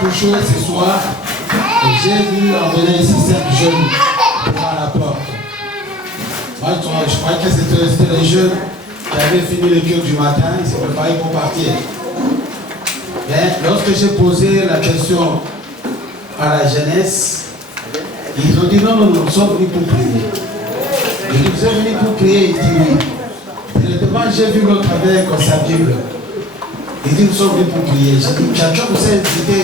touché ce soir. J'ai vu en venant ici 5 jeunes devant la porte. Moi, je croyais que c'était les jeunes qui avaient fini le culte du matin, ils se préparaient pour partir. Mais lorsque j'ai posé la question à la jeunesse, ils ont dit non, nous sommes venus pour prier. Je dis, vous êtes venus pour prier? Ils disent oui. Directement, j'ai vu l'autre avec sa Bible. Il dit, nous sommes venus pour prier. J'ai dit, quelqu'un vous a invité.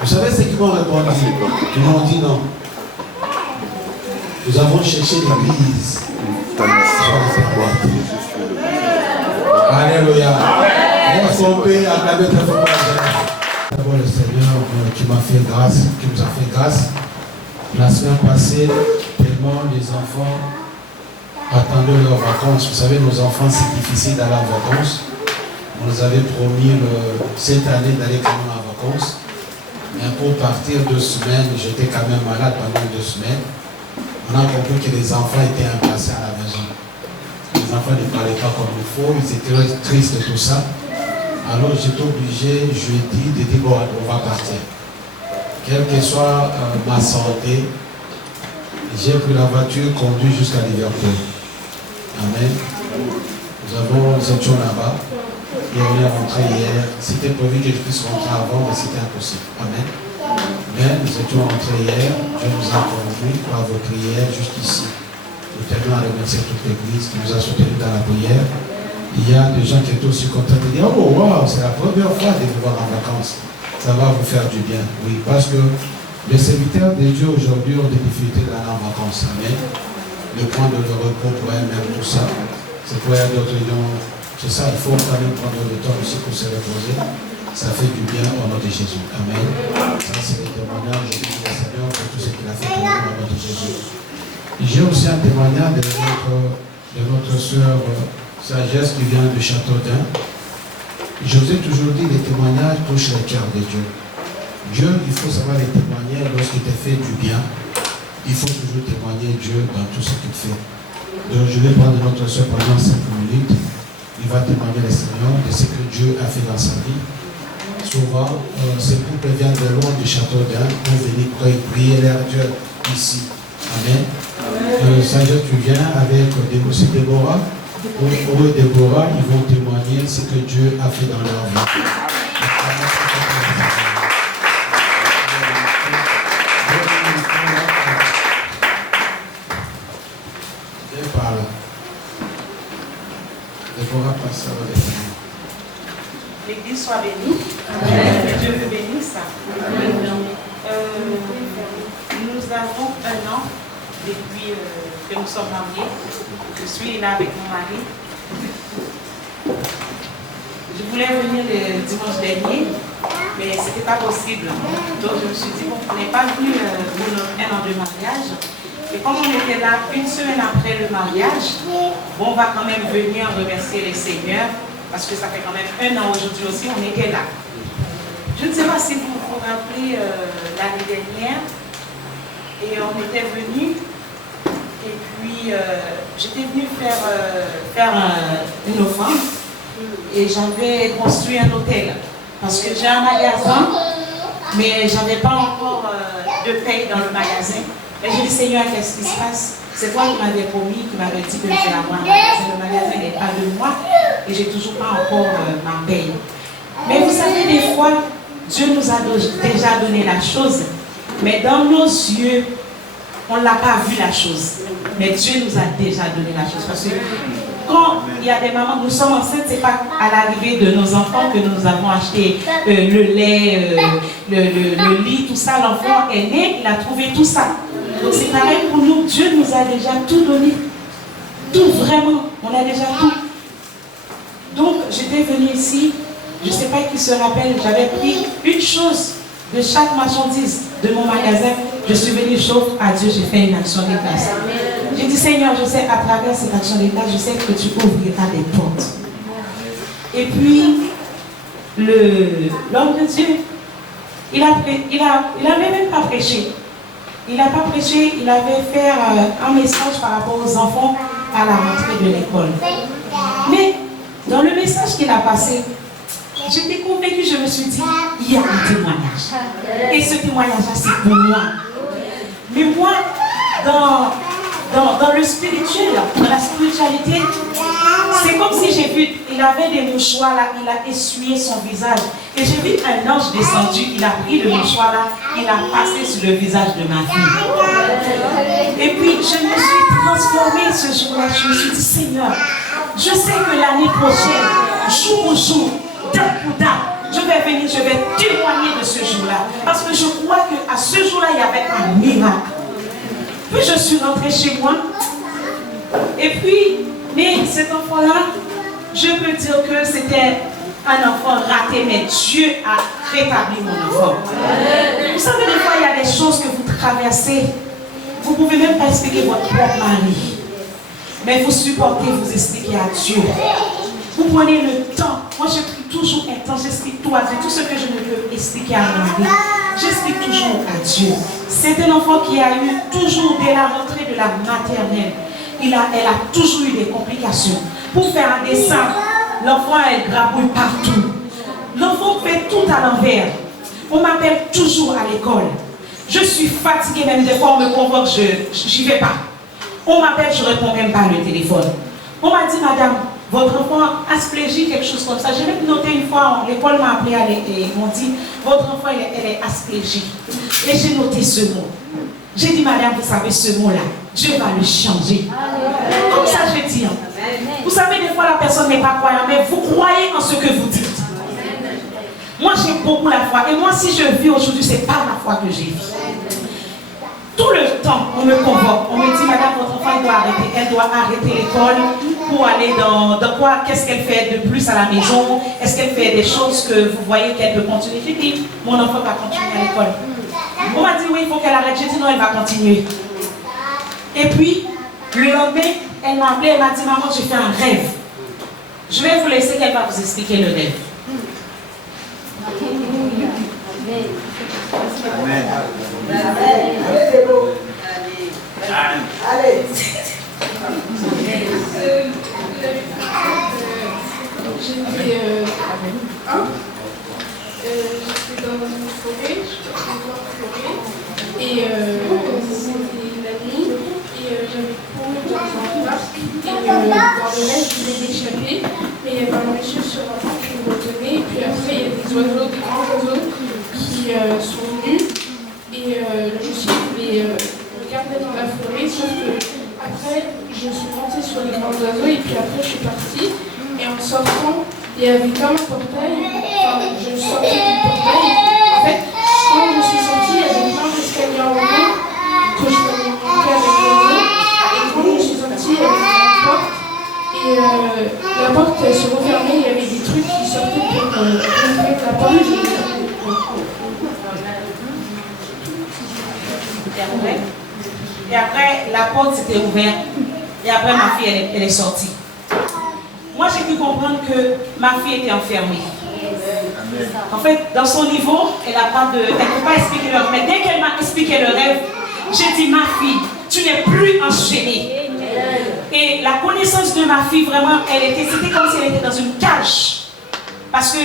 Vous savez ce qu'ils m'ont répondu? Ils m'ont dit non. Nous avons cherché l'église. Alléluia. On peut acclamer très fort. D'abord le Seigneur qui m'a fait grâce, qui nous a fait grâce. La semaine passée, tellement les enfants attendaient leurs vacances. Vous savez, nos enfants, c'est difficile d'aller en vacances. On nous avait promis cette année d'aller quand même en vacances. Mais pour partir 2 semaines, j'étais quand même malade pendant 2 semaines. On a compris que les enfants étaient impassés à la maison. Les enfants ne parlaient pas comme il faut, ils étaient tristes de tout ça. Alors j'étais obligé, jeudi, de dire bon, on va partir. Quelle que soit ma santé, j'ai pris la voiture conduite jusqu'à Liverpool. Amen. Nous étions là-bas et on est rentré hier. C'était prévu que je puisse rentrer avant, mais c'était impossible. Amen. Mais nous étions rentrés hier. Dieu nous a conduits par vos prières juste ici. Nous tenons à remercier toute l'église qui nous a soutenus dans la prière. Il y a des gens qui étaient aussi contents de dire oh wow, c'est la première fois de vous voir en vacances. Ça va vous faire du bien. Oui, parce que les serviteurs de Dieu aujourd'hui ont des difficultés d'aller en vacances. Amen. Le point de le repos pour elles-mêmes, tout ça. C'est pour d'autres gens. C'est ça, il faut quand même prendre le temps aussi pour se reposer. Ça fait du bien au nom de Jésus. Amen. Ça, c'est le témoignage du Seigneur pour tout ce qu'il a fait pour nous au nom de Jésus. J'ai aussi un témoignage de notre sœur Sagesse qui vient de Châteaudun. Je vous ai toujours dit, les témoignages touchent le cœur de Dieu. Dieu, il faut savoir les témoigner lorsqu'il te fait du bien. Il faut toujours témoigner Dieu dans tout ce qu'il fait. Donc je vais prendre notre soeur pendant 5 minutes. Il va témoigner le Seigneur de ce que Dieu a fait dans sa vie. Souvent, ces couples viennent de loin du Châteaudun pour venir prier leur Dieu ici. Amen. Sagesse, tu viens avec aussi Déborah. Pour Déborah, ils vont témoigner ce que Dieu a fait dans leur vie. Viens par là. Déborah passe à l'église soit bénie. Amen. Que Dieu vous bénisse. Amen. Nous avons 1 an depuis que nous sommes mariés. Je suis là avec mon mari. Je voulais venir le dimanche dernier, mais ce n'était pas possible. Donc je me suis dit, bon, on n'est pas venu pour notre 1 an de mariage. Et comme on était là 1 semaine après le mariage, bon, on va quand même venir remercier le Seigneur, parce que ça fait quand même 1 an aujourd'hui aussi, on était là. Je ne sais pas si vous vous rappelez l'année dernière, et on était venus. Et puis, j'étais venue faire une offrande et j'avais construit un hôtel. Parce que j'ai un magasin, mais je n'avais pas encore de paye dans le magasin. Et j'ai dit, Seigneur, qu'est-ce qui se passe? C'est toi qui m'avais promis, qui m'avait dit que je vais avoir un magasin. Le magasin n'est pas de moi et je n'ai toujours pas encore ma paye. Mais vous savez, des fois, Dieu nous a déjà donné la chose, mais dans nos yeux, on ne l'a pas vu la chose. Mais Dieu nous a déjà donné la chose. Parce que quand il y a des mamans, nous sommes enceintes, ce n'est pas à l'arrivée de nos enfants que nous avons acheté le lait, le lit, tout ça. L'enfant est né, il a trouvé tout ça. Donc c'est pareil pour nous. Dieu nous a déjà tout donné. Tout, vraiment. On a déjà tout. Donc j'étais venue ici. Je ne sais pas qui se rappelle. J'avais pris une chose de chaque marchandise de mon magasin. Je suis venue chauffe à Dieu, j'ai fait une action de grâce. J'ai dit, Seigneur, je sais, à travers cette action de grâce, je sais que tu ouvriras des portes. Et puis, l'homme de Dieu, il n'avait même pas prêché. Il n'a pas prêché, il avait fait un message par rapport aux enfants à la rentrée de l'école. Mais, dans le message qu'il a passé, j'étais convaincue, je me suis dit, il y a un témoignage. Et ce témoignage-là, c'est pour moi. Mais moi, dans le spirituel, dans la spiritualité, c'est comme si j'ai vu, il avait des mouchoirs là, il a essuyé son visage. Et j'ai vu un ange descendu, il a pris le mouchoir là, il a passé sur le visage de ma fille. Et puis, je me suis transformée ce jour-là. Je me suis dit, Seigneur, je sais que l'année prochaine, jour pour jour, date pour date, je vais venir, je vais témoigner de ce jour-là. Parce que je crois qu'à ce jour-là, il y avait un miracle. Puis je suis rentrée chez moi. Et puis, mais cet enfant-là, je peux dire que c'était un enfant raté, mais Dieu a rétabli mon enfant. Vous savez, des fois, il y a des choses que vous traversez. Vous ne pouvez même pas expliquer votre propre mari. Mais vous supportez, vous expliquez à Dieu. Vous prenez le temps. Moi, je prie toujours un temps, j'explique tout à Dieu. Tout ce que je ne peux expliquer à mon mari, j'explique toujours à Dieu. C'est un enfant qui a eu toujours, dès la rentrée de la maternelle, elle a toujours eu des complications. Pour faire un dessin, l'enfant, elle grabouille partout. L'enfant fait tout à l'envers. On m'appelle toujours à l'école. Je suis fatiguée, même des fois, on me convoque, je n'y vais pas. On m'appelle, je ne réponds même pas le téléphone. On m'a dit, madame, votre enfant asplégie, quelque chose comme ça. J'ai même noté une fois, l'école m'a appelé et m'ont dit, votre enfant, elle est asplégie. Et j'ai noté ce mot. J'ai dit, madame, vous savez ce mot-là, Dieu va le changer. Comme ça, je dis. Vous savez, des fois, la personne n'est pas croyante, mais vous croyez en ce que vous dites. Moi, j'ai beaucoup la foi. Et moi, si je vis aujourd'hui, ce n'est pas la foi que j'ai vis. Tout le temps, on me convoque. On me dit, madame, votre enfant, elle doit arrêter l'école pour aller dans quoi? Qu'est-ce qu'elle fait de plus à la maison? Est-ce qu'elle fait des choses que vous voyez qu'elle peut continuer? J'ai dit, mon enfant va continuer à l'école. On m'a dit, oui, il faut qu'elle arrête. J'ai dit, non, elle va continuer. Et puis, le lendemain, elle m'a appelé, elle m'a dit, maman, j'ai fait un rêve. Je vais vous laisser qu'elle va vous expliquer le rêve. Amen. Allez. J'étais dans une forêt, et c'était la nuit, et j'avais couru dans un parc, et dans le rêve, je voulais m'échapper, mais il y avait un monsieur sur un parc qui me retenait, et puis après, il y a des oiseaux, des grands oiseaux qui sont venus, et le monsieur voulait me garder dans la forêt, sauf que après, je suis montée sur les grands oiseaux, et puis après, je suis partie, et en sortant, il y avait comme un portail, enfin, je sortais du portail, en fait, quand je suis sortie, il y avait plein d'escaliers en haut, que je pouvais monter avec l'oiseau, et quand je suis sortie, il y avait une porte, et la porte, elle se refermait, il y avait des trucs qui sortaient pour ouvrir la porte. Et après, la porte s'était ouverte. Et après, ma fille, elle est sortie. Moi, j'ai pu comprendre que ma fille était enfermée. Amen. En fait, dans son niveau, elle ne peut pas expliquer le rêve. Mais dès qu'elle m'a expliqué le rêve, j'ai dit, ma fille, tu n'es plus enchaînée. Et la connaissance de ma fille, vraiment, c'était comme si elle était dans une cage. Parce que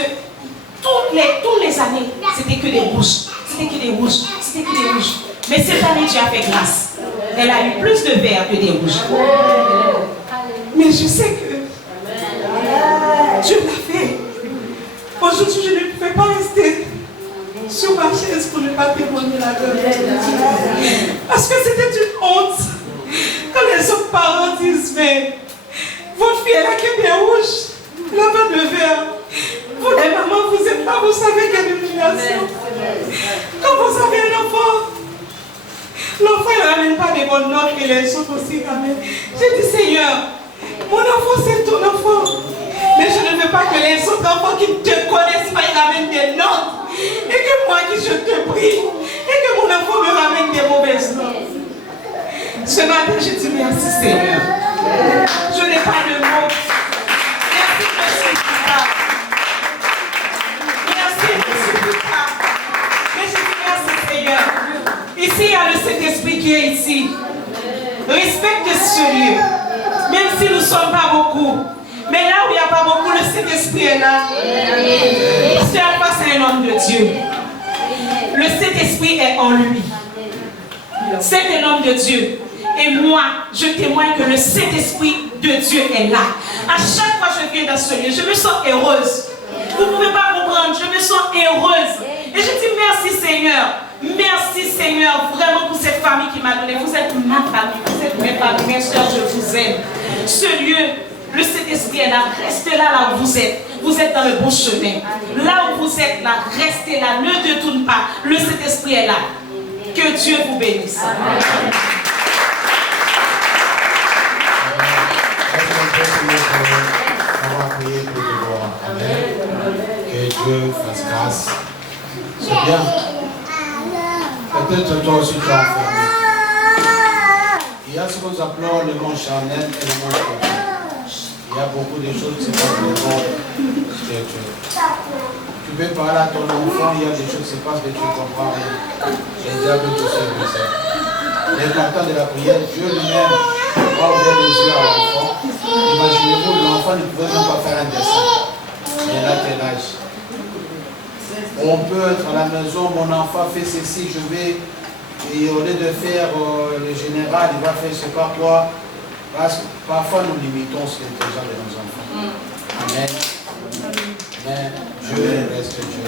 toutes les années, c'était que des rouges. C'était que des rouges. C'était que des rouges. Mais cette année, Dieu a fait grâce. Elle a eu plus de verts que des rouges. Mais je sais que Dieu l'a fait. Aujourd'hui, je ne pouvais pas rester sur ma chaise pour ne pas témoigner la gloire. Parce que c'était une honte. Quand les autres parents disent, mais votre fille, elle a que des rouges, elle n'a pas de vert. Vous, les mamans, vous êtes là, vous savez quelle humiliation. Quand vous avez un enfant, l'enfant ne ramène pas des bonnes notes et les autres aussi ramènent. J'ai dit, Seigneur, mon enfant, c'est ton enfant. Mais je ne veux pas que les autres enfants qui ne te connaissent pas, ils ramènent des notes. Et que moi qui je te prie, et que mon enfant me ramène des mauvaises notes. Ce matin, je dis merci Seigneur. Je n'ai pas de mots. Merci, merci pour ça. Merci, merci pour ça. Mais je dis merci Seigneur. Ici, il y a le Saint-Esprit qui est ici. Respecte ce lieu. Même si nous ne sommes pas beaucoup. Mais là où il n'y a pas beaucoup, le Saint-Esprit est là. Ce Alpha, c'est un homme de Dieu. Le Saint-Esprit est en lui. C'est un homme de Dieu. Et moi, je témoigne que le Saint-Esprit de Dieu est là. À chaque fois que je viens dans ce lieu, je me sens heureuse. Vous ne pouvez pas comprendre, je me sens heureuse. Et je dis merci Seigneur. Merci Seigneur, vraiment pour cette famille qui m'a donné. Vous êtes ma famille, vous êtes mes familles, mes soeurs, je vous aime. Ce lieu, le Saint-Esprit est là. Restez là où vous êtes. Vous êtes dans le bon chemin. Là où vous êtes là, restez là. Ne détournez pas. Le Saint-Esprit est là. Que Dieu vous bénisse. Amen. On va prier pour le voir. Amen. Que Dieu fasse grâce. C'est bien. Peut-être toi aussi tu as enfermé. Il y a ce que nous appelons le monde charnel et le monde spirituel. Il y a beaucoup de choses qui se passent dans le monde spirituel. Tu peux parler à ton enfant, il y a des choses qui se passent que tu ne comprends rien. Le diable tout seul le sait. L'important de la prière, Dieu lui-même va ouvrir les yeux à l'enfant. Imaginez-vous, l'enfant ne pouvait même pas faire un dessin. Mais là, quel âge? On peut être à la maison, mon enfant fait ceci, je vais, et au lieu de faire le général, il va faire ce par quoi. Parce que parfois nous limitons l'intelligence de nos enfants. Amen. Mais Dieu reste Dieu.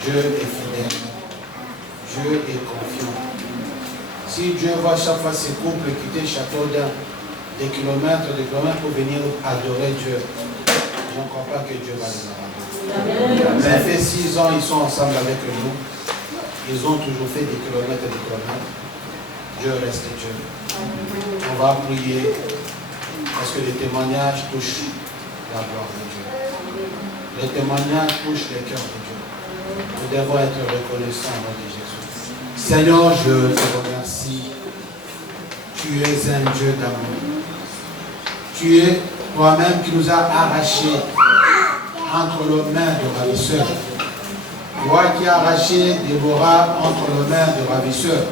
Dieu est fidèle. Dieu est confiant. Si Dieu voit chaque fois ces couples quitter Châteaudun des kilomètres pour venir adorer Dieu, je ne crois pas que Dieu va les abandonner. Ça fait 6 ans, ils sont ensemble avec nous. Ils ont toujours fait des kilomètres et des kilomètres. Dieu reste Dieu. On va prier parce que les témoignages touchent la gloire de Dieu. Les témoignages touchent les cœurs de Dieu. Nous devons être reconnaissants au nom de Jésus. Seigneur, je te remercie. Tu es un Dieu d'amour. Tu es toi-même qui nous a arrachés entre les mains de ravisseurs. Toi qui as arraché Déborah entre les mains de ravisseurs.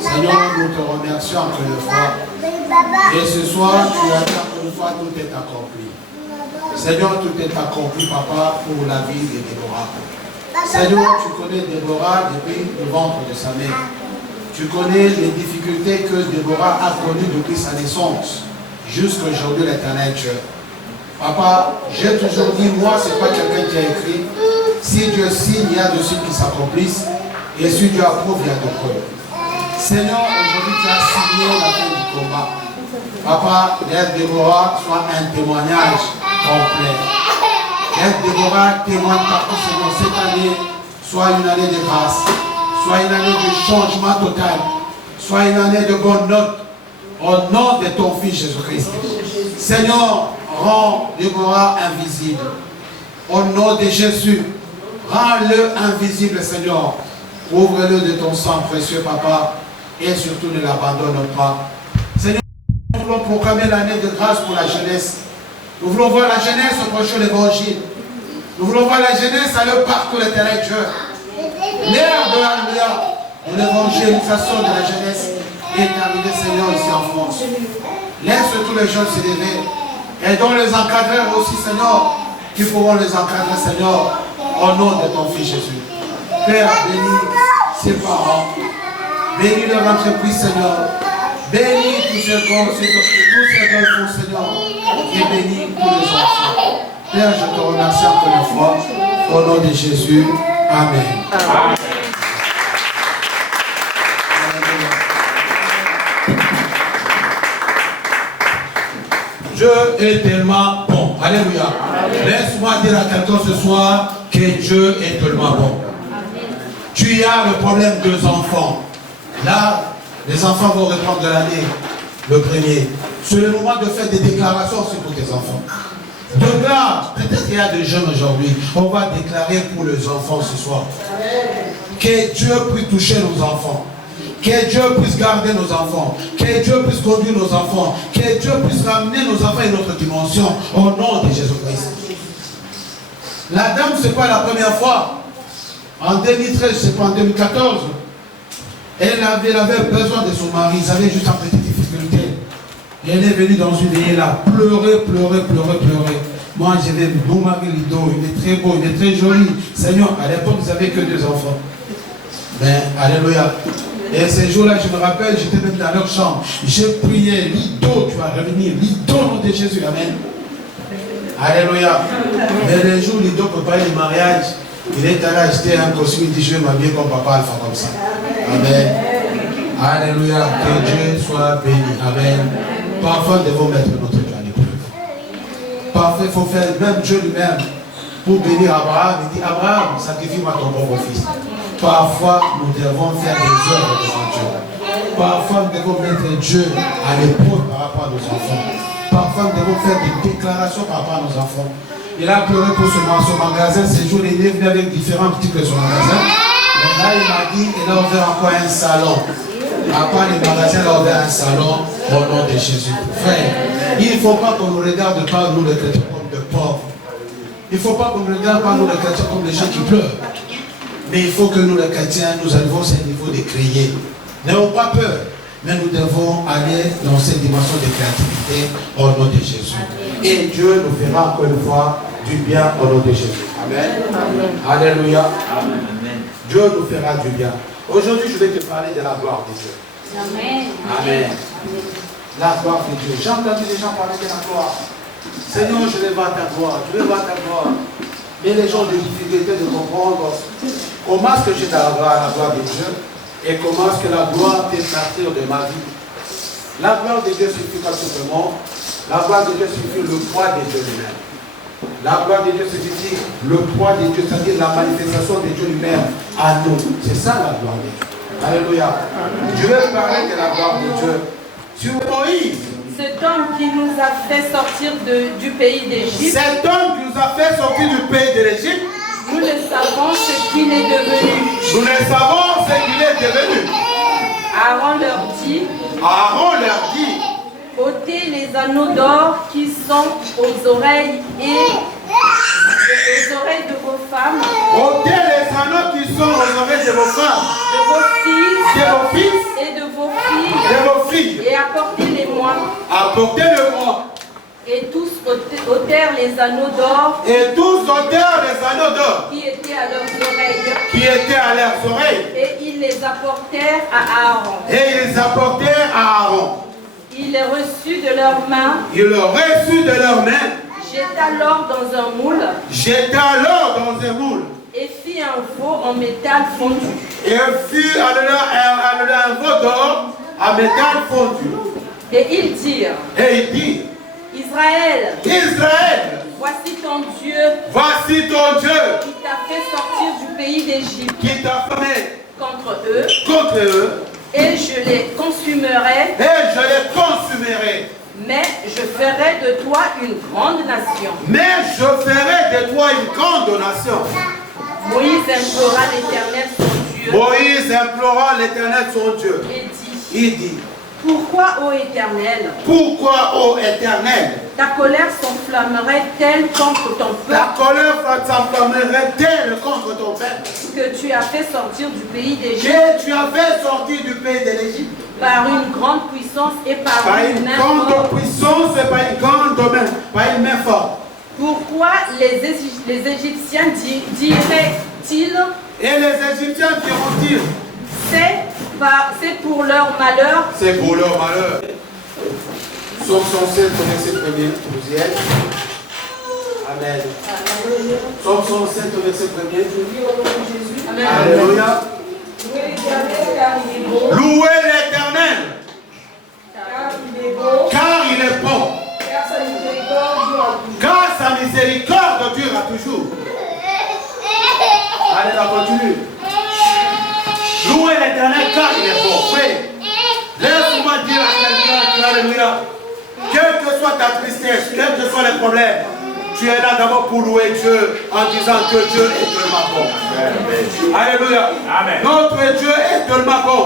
Seigneur, nous te remercions encore une fois. Et ce soir, tu as dit encore une fois, tout est accompli. Seigneur, tout est accompli, Papa, pour la vie de Déborah. Seigneur, tu connais Déborah depuis le ventre de sa mère. Tu connais les difficultés que Déborah a connues depuis sa naissance. Jusqu'à aujourd'hui, l'Éternel Dieu. Papa, j'ai toujours dit, moi, ce n'est pas quelqu'un qui a écrit. Si Dieu signe, il y a de ceux qui s'accomplissent. Et si Dieu approuve, il y a de preuves. Seigneur, aujourd'hui, tu as signé la fin du combat. Papa, l'aide Déborah soit un témoignage complet. L'aide Déborah témoigne partout, Seigneur, cette année soit une année de grâce, soit une année de changement total, soit une année de bonne note, au nom de ton Fils Jésus-Christ. Seigneur, rends Déborah invisible. Au nom de Jésus, rends-le invisible, Seigneur. Ouvre-le de ton sang précieux, Papa, et surtout ne l'abandonne pas. Seigneur, nous voulons proclamer l'année de grâce pour la jeunesse. Nous voulons voir la jeunesse approcher l'évangile. Nous voulons voir la jeunesse aller partout l'Éternel Dieu. L'ère de l'Alléluia, de l'évangélisation de la jeunesse est arrivée, Seigneur, ici en France. Laisse tous les jeunes se lever. Aidons les encadreurs aussi, Seigneur, qui pourront les encadrer, Seigneur, au nom de ton Fils Jésus. Père, bénis ses parents. Bénis leur entreprise, Seigneur. Bénis tous ces grands, Seigneur. Et bénis tous les enfants. Père, je te remercie encore une fois. Au nom de Jésus. Amen. Amen. Dieu est tellement bon. Alléluia. Laisse-moi dire à quelqu'un ce soir que Dieu est tellement bon. Tu as le problème des enfants. Là, les enfants vont reprendre de l'année, le premier. C'est le moment de faire des déclarations aussi pour tes enfants. Déclare, peut-être qu'il y a des jeunes aujourd'hui, on va déclarer pour les enfants ce soir. Que Dieu puisse toucher nos enfants. Que Dieu puisse garder nos enfants. Que Dieu puisse conduire nos enfants. Que Dieu puisse ramener nos enfants à une autre dimension. Au nom de Jésus-Christ. La dame, c'est pas la première fois. En 2013, c'est pas en 2014. Elle avait besoin de son mari. Ils avaient juste une petite difficulté. Elle est venue dans une veillée là, pleurer. Moi, je vais mon mari Lido, il est très beau, il est très joli. Seigneur, à l'époque, ils n'avaient que 2 enfants. Mais, alléluia. Et ces jours-là, je me rappelle, j'étais même dans leur chambre. J'ai prié, Lido, tu vas revenir. Lido, au nom de Jésus, amen. Alléluia. Mais les jours, Lido préparait le mariage, il est allé acheter un costume, il dit, je vais m'habiller comme papa Alpha, comme ça. Amen. Alléluia. Que Dieu soit béni. Amen. Parfois, nous devons mettre notre Dieu à l'épreuve. Parfois, il faut faire, même Dieu lui-même, pour bénir Abraham, il dit, Abraham, sacrifie-moi ton propre fils. Parfois, nous devons faire des œuvres devant Dieu. Parfois, nous devons mettre Dieu à l'épreuve par rapport à nos enfants. Parfois, nous devons faire des déclarations par rapport à nos enfants. Il a pleuré pour son magasin. Ces jours, il est venu avec différents petits que son magasin. Mais là, il m'a dit, il a ouvert encore un salon. À part les magasins, il a ouvert un salon au nom de Jésus. Frère, il ne faut pas qu'on nous regarde pas, nous les chrétiens, comme de pauvres. Il ne faut pas qu'on nous regarde pas, nous les chrétiens, comme des gens qui pleurent. Mais il faut que nous les chrétiens, nous arrivons à ce niveau de crier. N'ayons pas peur, mais nous devons aller dans cette dimension de créativité au nom de Jésus. Et Dieu nous fera encore une fois du bien au nom de Jésus. Amen. Amen. Alléluia. Amen. Dieu nous fera du bien. Aujourd'hui, je vais te parler de la gloire de Dieu. Amen. Amen. La gloire de Dieu. J'ai entendu les gens parler de la gloire. Seigneur, je vais voir ta gloire. Je vais voir ta gloire. Mais les gens ont des difficultés de comprendre comment est-ce que j'ai la gloire de Dieu et comment est-ce que la gloire peut partir de ma vie. La gloire de Dieu signifie pas simplement, la gloire de Dieu signifie le poids de Dieu lui-même. La gloire de Dieu signifie le poids de Dieu, c'est-à-dire la manifestation de Dieu lui-même à nous. C'est ça la gloire de Dieu. Alléluia. Je vais parler de la gloire de Dieu. Sur Moïse. Cet homme qui nous a fait sortir du pays d'Égypte. Cet homme qui nous a fait sortir du pays de l'Égypte. Nous ne savons ce qu'il est devenu. Nous ne savons ce qu'il est devenu. Aaron leur dit. Ôtez les anneaux d'or qui sont aux oreilles de vos femmes. Ôtez les anneaux qui sont aux oreilles de vos femmes. De vos fils. Et de vos filles. Et apportez-les-moi. Apportez-le-moi. Et tous ôtèrent les anneaux d'or. Qui étaient à leurs oreilles. Et ils les apportèrent à Aaron. Il les reçut de leurs mains. Jeta l'or dans un moule. Et fit un veau en métal fondu. Et ils dirent. Israël. Voici ton Dieu. Qui t'a fait sortir du pays d'Égypte. Contre eux. Et je les consumerai. Mais je ferai de toi une grande nation. Moïse implora l'Éternel son Dieu. Et dit. Pourquoi, ô Éternel, ta colère s'enflammerait-elle contre ton peuple? Que tu as fait sortir du pays d'Égypte. Par une grande puissance et par une main forte. Pourquoi les Égyptiens diraient-ils? Et les Égyptiens diront-ils? C'est pour leur malheur. Psaume 107, verset 1er, vous y êtes. Amen. Psaume 107, verset 1er. Amen. Alléluia. Louez l'Éternel. Car il est bon. Car sa miséricorde dure à toujours. Allez, on continue. Louez l'Éternel car il est bon. Oui. Laisse-moi dire à quelqu'un, alléluia, quelle que soit ta tristesse, quels que soient les problèmes, tu es là d'abord pour louer Dieu en disant que Dieu est tellement bon. Alléluia. Amen. Notre Dieu est tellement bon.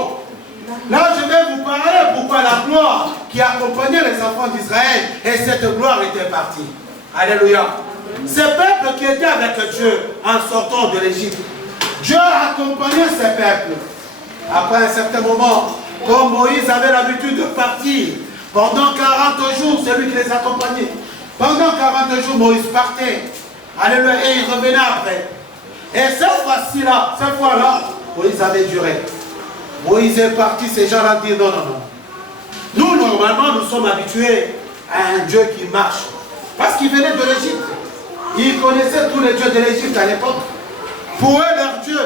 Là, je vais vous parler pourquoi la gloire qui accompagnait les enfants d'Israël, et cette gloire était partie. Alléluia. Ces peuples qui étaient avec Dieu en sortant de l'Égypte, Dieu accompagnait ces peuples. Après un certain moment, comme Moïse avait l'habitude de partir Pendant 40 jours, c'est lui qui les accompagnait. Pendant 40 jours, Moïse partait. Alléluia. Et il revenait après. Et cette fois-ci-là, cette fois-là, Moïse avait duré. Moïse est parti, ces gens-là disent non, non, non. Nous, normalement, nous sommes habitués à un Dieu qui marche. Parce qu'il venait de l'Égypte. Ils connaissaient tous les dieux de l'Égypte à l'époque. Pour eux, leur Dieu,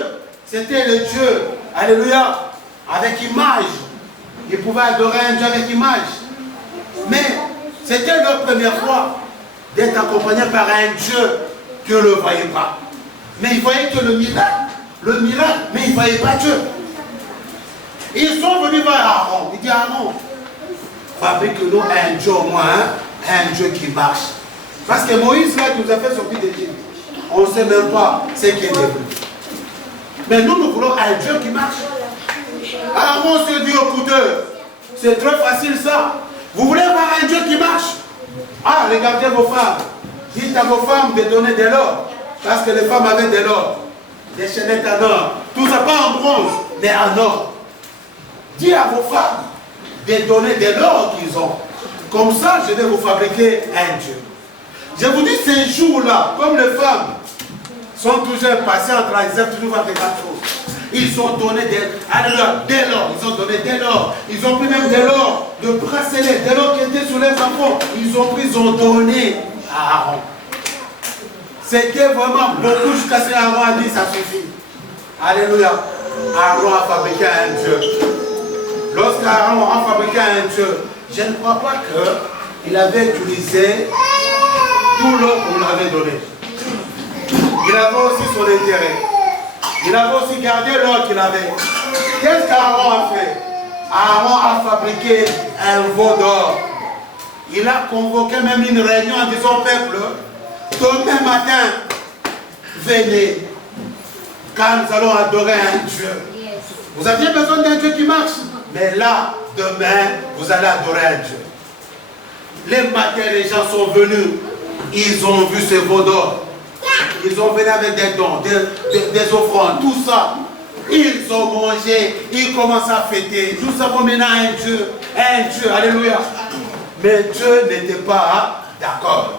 c'était le Dieu, alléluia, avec image. Ils pouvaient adorer un Dieu avec image. Mais c'était leur première fois d'être accompagnés par un Dieu qu'ils ne le voyaient pas. Mais ils voyaient que le miracle, mais ils ne voyaient pas Dieu. Ils sont venus voir Aaron. Ils disent Aaron, fabrique-nous un Dieu au moins, un Dieu qui marche. Parce que Moïse, là, nous a fait sortir d'Égypte. On ne sait même pas ce qui est devenu. Mais nous voulons un Dieu qui marche. Aaron se dit au coup d'eux, c'est très facile ça. Vous voulez voir un Dieu qui marche? Ah, regardez vos femmes. Dites à vos femmes de donner de l'or. Parce que les femmes avaient de l'or. Des chaînettes en or. Tout ça, pas en bronze, mais en or. Dites à vos femmes de donner de l'or qu'ils ont. Comme ça, je vais vous fabriquer un Dieu. Je vous dis, ces jours-là, comme les femmes sont toujours patientes, ils aiment toujours voir des grandes choses. Ils ont donné de l'or, ils ont donné de l'or, ils ont pris même de l'or, de bracelets, de l'or qui était sur les enfants. Ils ont donné à Aaron. C'était vraiment beaucoup jusqu'à ce qu'Aaron a dit, ça suffit. Alléluia. Aaron a fabriqué un Dieu. Lorsqu'Aaron a fabriqué un Dieu, je ne crois pas qu'il avait utilisé tout l'or qu'on lui avait donné. Il avait aussi son intérêt. Il avait aussi gardé l'or qu'il avait. Qu'est-ce qu'Aaron a fait? Aaron a fabriqué un veau d'or. Il a convoqué même une réunion en disant au peuple, demain matin, venez, car nous allons adorer un Dieu. Vous aviez besoin d'un Dieu qui marche. Mais là, demain, vous allez adorer un Dieu. Les matins, les gens sont venus. Ils ont vu ce veau d'or. Ils ont venu avec des dons, des offrandes, tout ça. Ils ont mangé, ils commencent à fêter. Nous avons maintenant un Dieu, alléluia. Mais Dieu n'était pas d'accord.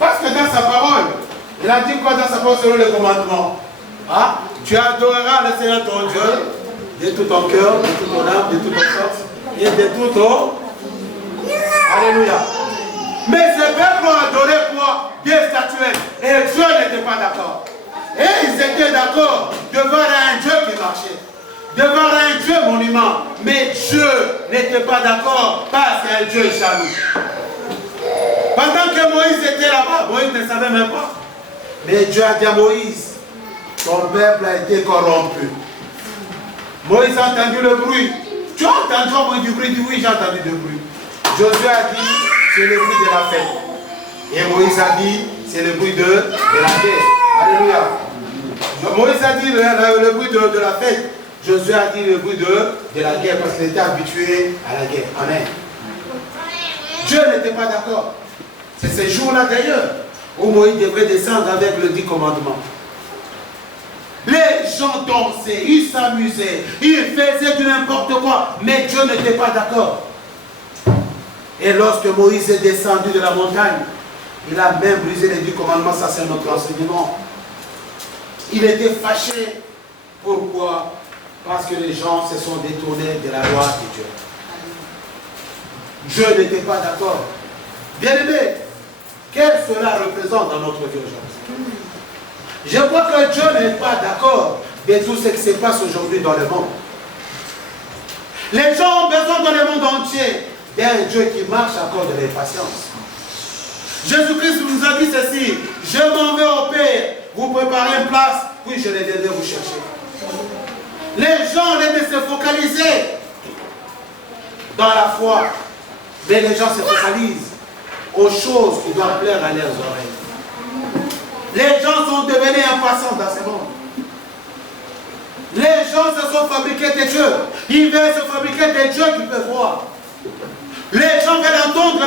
Parce que dans sa parole, il a dit quoi dans sa parole selon les commandements? Hein? Tu adoreras le Seigneur ton Dieu de tout ton cœur, de toute ton âme, de toute ton force et de tout ton... Alléluia. Mais ce peuple a adoré quoi? Des statuettes. Et Dieu n'était pas d'accord. Et ils étaient d'accord de voir un Dieu qui marchait. De voir un Dieu monument. Mais Dieu n'était pas d'accord parce qu'un Dieu est jaloux. Pendant que Moïse était là-bas, Moïse ne savait même pas. Mais Dieu a dit à Moïse, ton peuple a été corrompu. Moïse a entendu le bruit. Tu as entendu au moins du bruit? Du oui, j'ai entendu du bruit. Josué a dit, c'est le bruit de la fête. Et Moïse a dit, c'est le bruit de la guerre. Alléluia. Moïse a dit le bruit de la fête. Josué a dit le bruit de la guerre parce qu'il était habitué à la guerre. Amen. Dieu n'était pas d'accord. C'est ces jours-là d'ailleurs où Moïse devrait descendre avec le 10 commandements. Les gens dansaient, ils s'amusaient, ils faisaient du n'importe quoi, mais Dieu n'était pas d'accord. Et lorsque Moïse est descendu de la montagne, il a même brisé les 10 commandements, ça c'est notre enseignement. Il était fâché. Pourquoi? Parce que les gens se sont détournés de la loi de Dieu. Dieu n'était pas d'accord. Bien-aimé, quel cela représente dans notre vie aujourd'hui? Je crois que Dieu n'est pas d'accord de tout ce qui se passe aujourd'hui dans le monde. Les gens ont besoin dans le monde entier d'un Dieu qui marche encore de l'impatience. Jésus-Christ nous a dit ceci, je m'en vais au Père, vous préparez une place, puis je viendrai vous chercher. Les gens ont de se focaliser dans la foi, mais les gens se focalisent aux choses qui doivent plaire à leurs oreilles. Les gens sont devenus impatients dans ce monde. Les gens se sont fabriqués des dieux. Ils veulent se fabriquer des dieux qu'ils peuvent voir. Les gens veulent entendre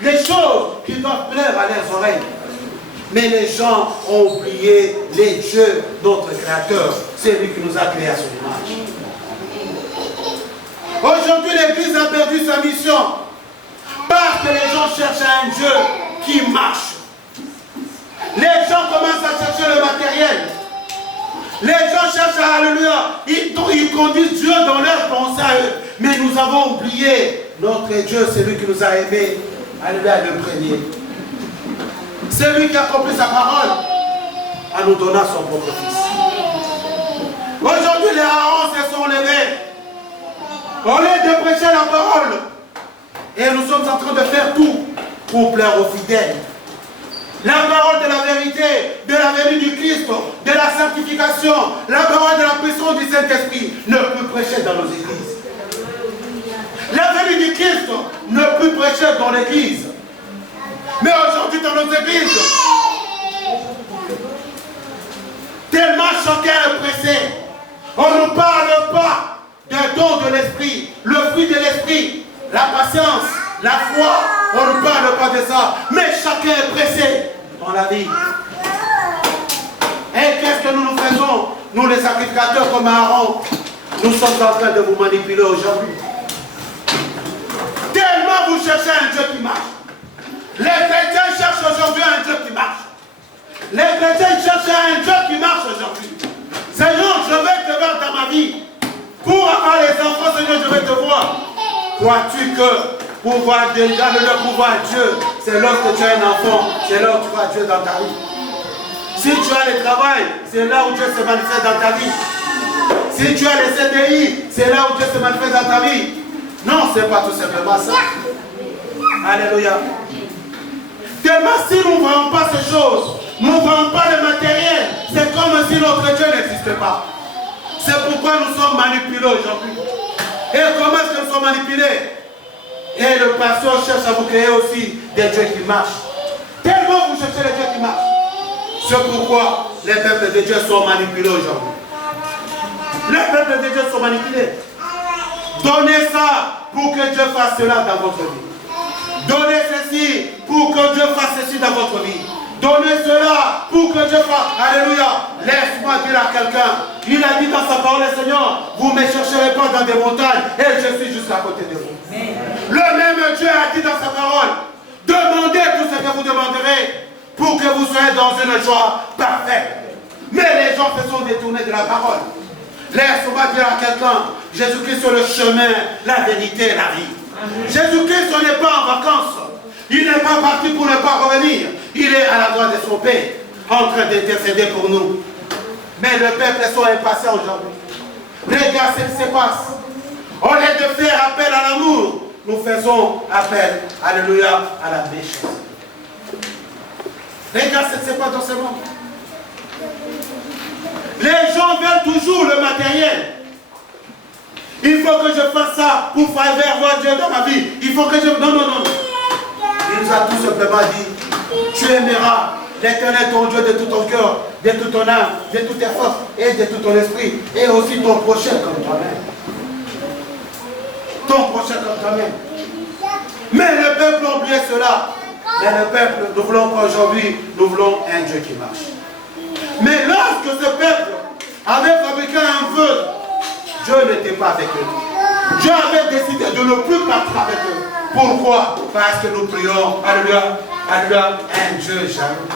les choses qui doivent plaire à leurs oreilles. Mais les gens ont oublié les dieux, notre Créateur. C'est lui qui nous a créés à son image. Aujourd'hui, l'Église a perdu sa mission. Parce que les gens cherchent un Dieu qui marche. Les gens commencent à chercher le matériel. Les gens cherchent à alléluia. Ils conduisent Dieu dans leur pensée à eux. Mais nous avons oublié notre Dieu, c'est lui qui nous a aimés. Alléluia, le premier. C'est lui qui a accompli sa parole en nous donnant son propre fils. Aujourd'hui, les Aaron se sont levés. Au lieu de prêcher la parole. Et nous sommes en train de faire tout pour plaire aux fidèles. La parole de la vérité, de la venue du Christ, de la sanctification, la parole de la puissance du Saint-Esprit ne peut prêcher dans nos églises. La venue du Christ ne peut prêcher dans l'église. Mais aujourd'hui dans nos églises, tellement chacun est pressé, on ne parle pas d'un don de l'esprit, le fruit de l'esprit, la patience, la foi, on ne parle pas de ça, mais chacun est pressé dans la vie. Et qu'est-ce que nous faisons? Nous les sacrificateurs comme Aaron, nous sommes en train de vous manipuler aujourd'hui. Tellement vous cherchez un Dieu qui marche. Les chrétiens cherchent aujourd'hui un Dieu qui marche. Les chrétiens cherchent un Dieu qui marche aujourd'hui. Seigneur, je vais te voir dans ma vie. Pour avoir les enfants, Seigneur, je vais te voir. Crois-tu que pour voir Dieu, pour voir Dieu, c'est lorsque tu as un enfant, c'est là où tu vois Dieu dans ta vie. Si tu as le travail, c'est là où Dieu se manifeste dans ta vie. Si tu as les CDI, c'est là où Dieu se manifeste dans ta vie. Non, ce n'est pas tout simplement ça. Alléluia. Tellement si nous ne voyons pas ces choses, nous ne voyons pas le matériel, c'est comme si notre Dieu n'existait pas. C'est pourquoi nous sommes manipulés aujourd'hui. Et comment est-ce que nous sommes manipulés? Et le pasteur cherche à vous créer aussi des dieux qui marchent. Tellement vous cherchez les dieux qui marchent. C'est pourquoi les peuples de Dieu sont manipulés aujourd'hui. Les peuples de Dieu sont manipulés. Donnez ça pour que Dieu fasse cela dans votre vie. Donnez ceci pour que Dieu fasse ceci dans votre vie. Donnez cela pour que Dieu fasse. Alléluia. Laisse-moi dire à quelqu'un. Il a dit dans sa parole, Seigneur, vous ne me chercherez pas dans des montagnes et je suis juste à côté de vous. Le même Dieu a dit dans sa parole, demandez tout ce que vous demanderez pour que vous soyez dans une joie parfaite. Mais les gens se sont détournés de la parole. Laisse-moi dire à quelqu'un, Jésus-Christ sur le chemin, la vérité et la vie. Jésus-Christ n'est pas en vacances. Il n'est pas parti pour ne pas revenir. Il est à la droite de son Père, en train d'intercéder pour nous. Mais le peuple est impatient aujourd'hui. Regarde ce qui se passe. Au lieu de faire appel à l'amour, nous faisons appel, alléluia, à la méchanceté. Regarde ce qui se passe dans ce monde. Les gens veulent toujours le matériel. Il faut que je fasse ça pour faire voir Dieu dans ma vie. Il faut que je... Non, non, non. Il nous a tout simplement dit, tu aimeras l'Éternel ton Dieu de tout ton cœur, de toute ton âme, de toutes tes forces et de tout ton esprit. Et aussi ton prochain comme toi-même. Ton prochain comme toi-même. Mais le peuple a oublié cela. Mais le peuple, nous voulons qu'aujourd'hui, nous voulons un Dieu qui marche. Mais lorsque ce peuple avait fabriqué un vœu, Dieu n'était pas avec eux. Dieu avait décidé de ne plus partir avec eux. Pourquoi? Parce que nous prions, alléluia, alléluia, un Dieu jaloux.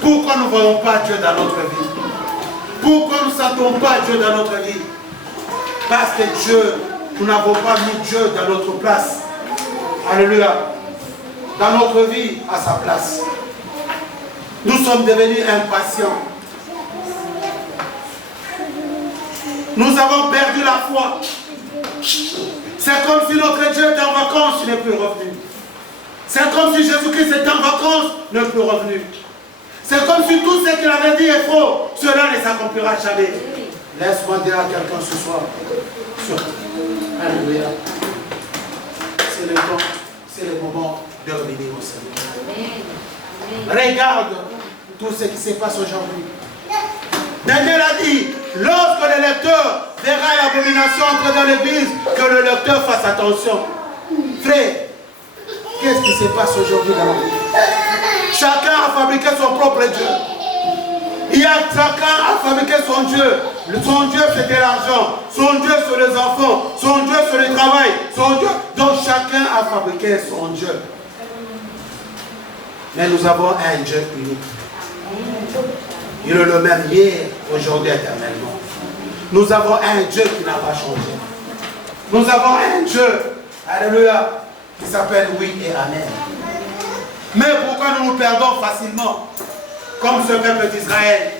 Pourquoi nous ne voyons pas Dieu dans notre vie? Pourquoi nous ne sentons pas Dieu dans notre vie? Parce que Dieu, nous n'avons pas mis Dieu dans notre place. Alléluia. Dans notre vie, à sa place. Nous sommes devenus impatients. Nous avons perdu la foi. C'est comme si notre Dieu était en vacances, il n'est plus revenu. C'est comme si Jésus-Christ était en vacances, il n'est plus revenu. C'est comme si tout ce qu'il avait dit est faux. Cela ne s'accomplira jamais. Laisse-moi dire à quelqu'un ce soir. Alléluia. C'est le temps, c'est le moment de revenir au Seigneur. Regarde tout ce qui se passe aujourd'hui. Daniel a dit, lorsque le lecteur verra l'abomination entrer dans l'église, que le lecteur fasse attention. Frère, qu'est-ce qui se passe aujourd'hui dans la vie? Chacun a fabriqué son propre Dieu. Il y a chacun à fabriquer son Dieu. Son Dieu c'était l'argent, son Dieu c'est les enfants, son Dieu c'est le travail, son Dieu. Donc chacun a fabriqué son Dieu. Mais nous avons un Dieu unique. Il est le même hier, aujourd'hui, éternellement. Nous avons un Dieu qui n'a pas changé. Nous avons un Dieu, alléluia, qui s'appelle oui et amen. Mais pourquoi nous nous perdons facilement, comme ce peuple d'Israël?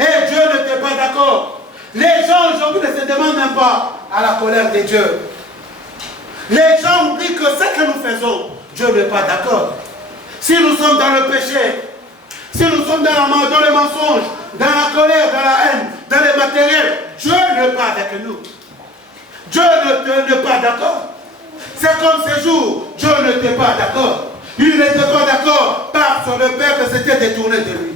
Et Dieu n'était pas d'accord. Les gens aujourd'hui ne se demandent même pas à la colère de Dieu. Les gens oublient que ce que nous faisons, Dieu n'est pas d'accord. Si nous sommes dans le péché, si nous sommes dans le mensonge, dans la colère, dans la haine, dans le matériel, Dieu n'est pas avec nous. Dieu n'est pas d'accord. C'est comme ces jours, Dieu n'était pas d'accord. Il n'était pas d'accord parce que le peuple s'était détourné de lui.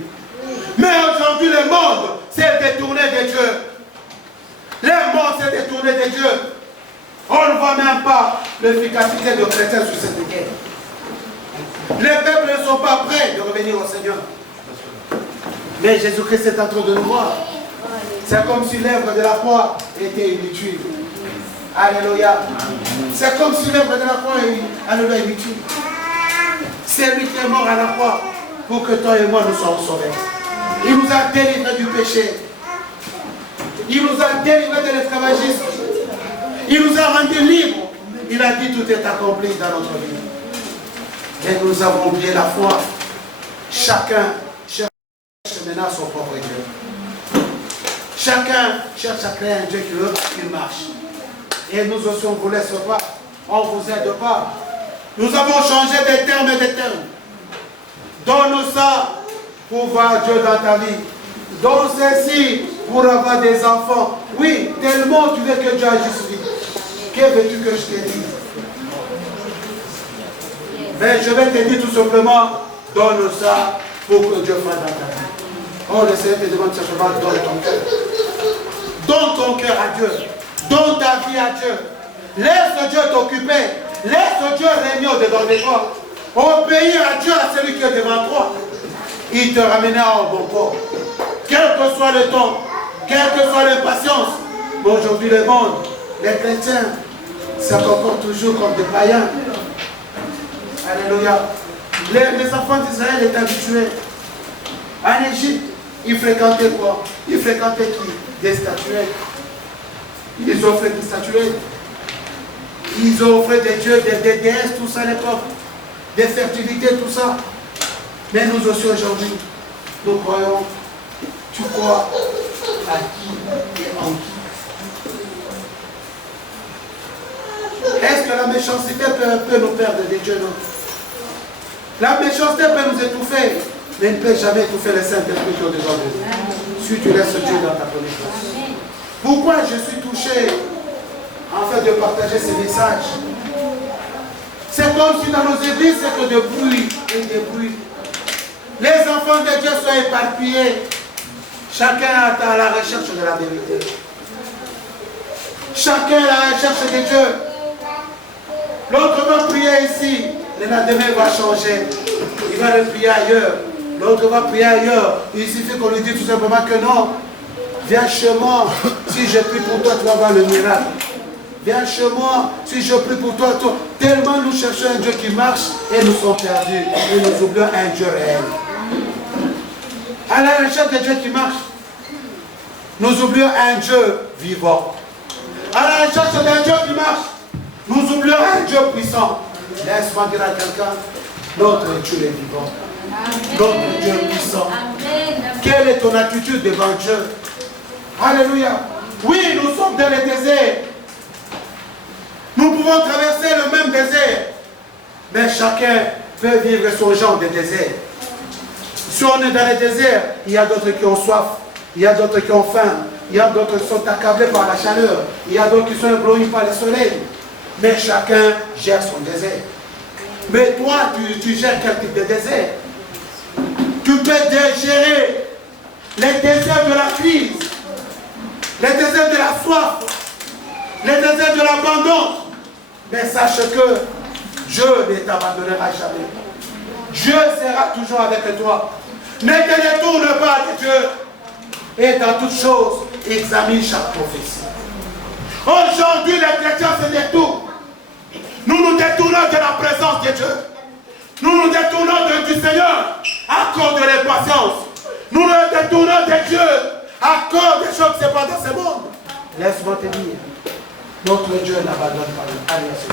Mais aujourd'hui, le monde s'est détourné de Dieu. Le monde s'est détourné de Dieu. On ne voit même pas l'efficacité de chrétiens sur cette guerre. Les peuples ne sont pas prêts de revenir au Seigneur. Mais Jésus-Christ est en train de nous voir. C'est comme si l'œuvre de la croix était inutile. Alléluia. C'est comme si l'œuvre de la croix est inutile. C'est lui qui est mort à la croix pour que toi et moi nous soyons sauvés. Il nous a délivrés du péché. Il nous a délivrés de l'esclavagisme. Il nous a rendus libres. Il a dit tout est accompli dans notre vie. Et nous avons oublié la foi. Chacun cherche maintenant son propre Dieu. Chacun cherche à créer un Dieu qui marche. Et nous aussi on ne vous laisse pas. On ne vous aide pas. Nous avons changé des termes et des termes. Donne-nous ça pour voir Dieu dans ta vie. Donne ceci pour avoir des enfants. Oui, tellement tu veux que Dieu agisse vite. Que veux-tu que je te dise? Mais je vais te dire tout simplement, donne ça pour que Dieu fasse dans ta vie. Oh, le Seigneur te demande simplement, donne ton cœur. Donne ton cœur à Dieu. Donne ta vie à Dieu. Laisse Dieu t'occuper. Laisse Dieu régner au-dedans de toi. Obéir à Dieu, à celui qui est devant toi. Il te ramènera au bon port. Quel que soit le temps, quelle que soit l'impatience. Aujourd'hui, le monde, les chrétiens, se comportent toujours comme des païens. Alléluia. Les enfants d'Israël étaient habitués. En Égypte, ils fréquentaient quoi? Ils fréquentaient qui? Des statuettes. Ils offraient des statuettes. Ils offraient des dieux, des déesses, tout ça à l'époque. Des fertilités, tout ça. Mais nous aussi aujourd'hui, nous croyons. Tu crois à qui et en qui? Est-ce que la méchanceté peut nous perdre des dieux? Non. La méchanceté peut nous étouffer, mais elle ne peut jamais étouffer le Saint-Esprit qui est au-dedans de nous. Si tu laisses Dieu dans ta connaissance. Pourquoi je suis touché en fait de partager ces messages? C'est comme si dans nos églises, c'est que de bruit et de bruit. Les enfants de Dieu sont éparpillés. Chacun est à la recherche de la vérité. Chacun est à la recherche de Dieu. L'autre va prier ici, le lendemain va changer. Il va le prier ailleurs. L'autre va prier ailleurs. Il suffit qu'on lui dise tout simplement que non. Viens chez moi. Si je prie pour toi, tu vas voir le miracle. Viens chez moi. Si je prie pour toi, tellement nous cherchons un Dieu qui marche et nous sommes perdus. Et nous oublions un Dieu réel. À la recherche d'un Dieu qui marche, nous oublions un Dieu vivant. À la recherche d'un Dieu qui marche, nous oublions un Dieu puissant. Laisse-moi dire à quelqu'un, notre Dieu est vivant. Notre Dieu est puissant. Quelle est ton attitude devant Dieu? Alléluia. Oui, nous sommes dans le désert. Nous pouvons traverser le même désert. Mais chacun peut vivre son genre de désert. Si on est dans le désert, il y a d'autres qui ont soif. Il y a d'autres qui ont faim. Il y a d'autres qui sont accablés par la chaleur. Il y a d'autres qui sont éblouis par le soleil. Mais chacun gère son désert. Mais toi, tu gères quel type de désert? Tu peux gérer les déserts de la crise, les déserts de la soif, les déserts de l'abandon. Mais sache que Dieu ne t'abandonnera jamais. Dieu sera toujours avec toi. Ne te détourne pas de Dieu. Et dans toutes choses, examine chaque prophétie. Aujourd'hui, les chrétiens se détournent. Nous nous détournons de la présence de Dieu. Nous nous détournons du Seigneur à cause de l'impatience. Nous nous détournons de Dieu à cause des choses qui se passent dans ce monde. Laisse-moi te dire, notre Dieu n'abandonne pas l'alliance.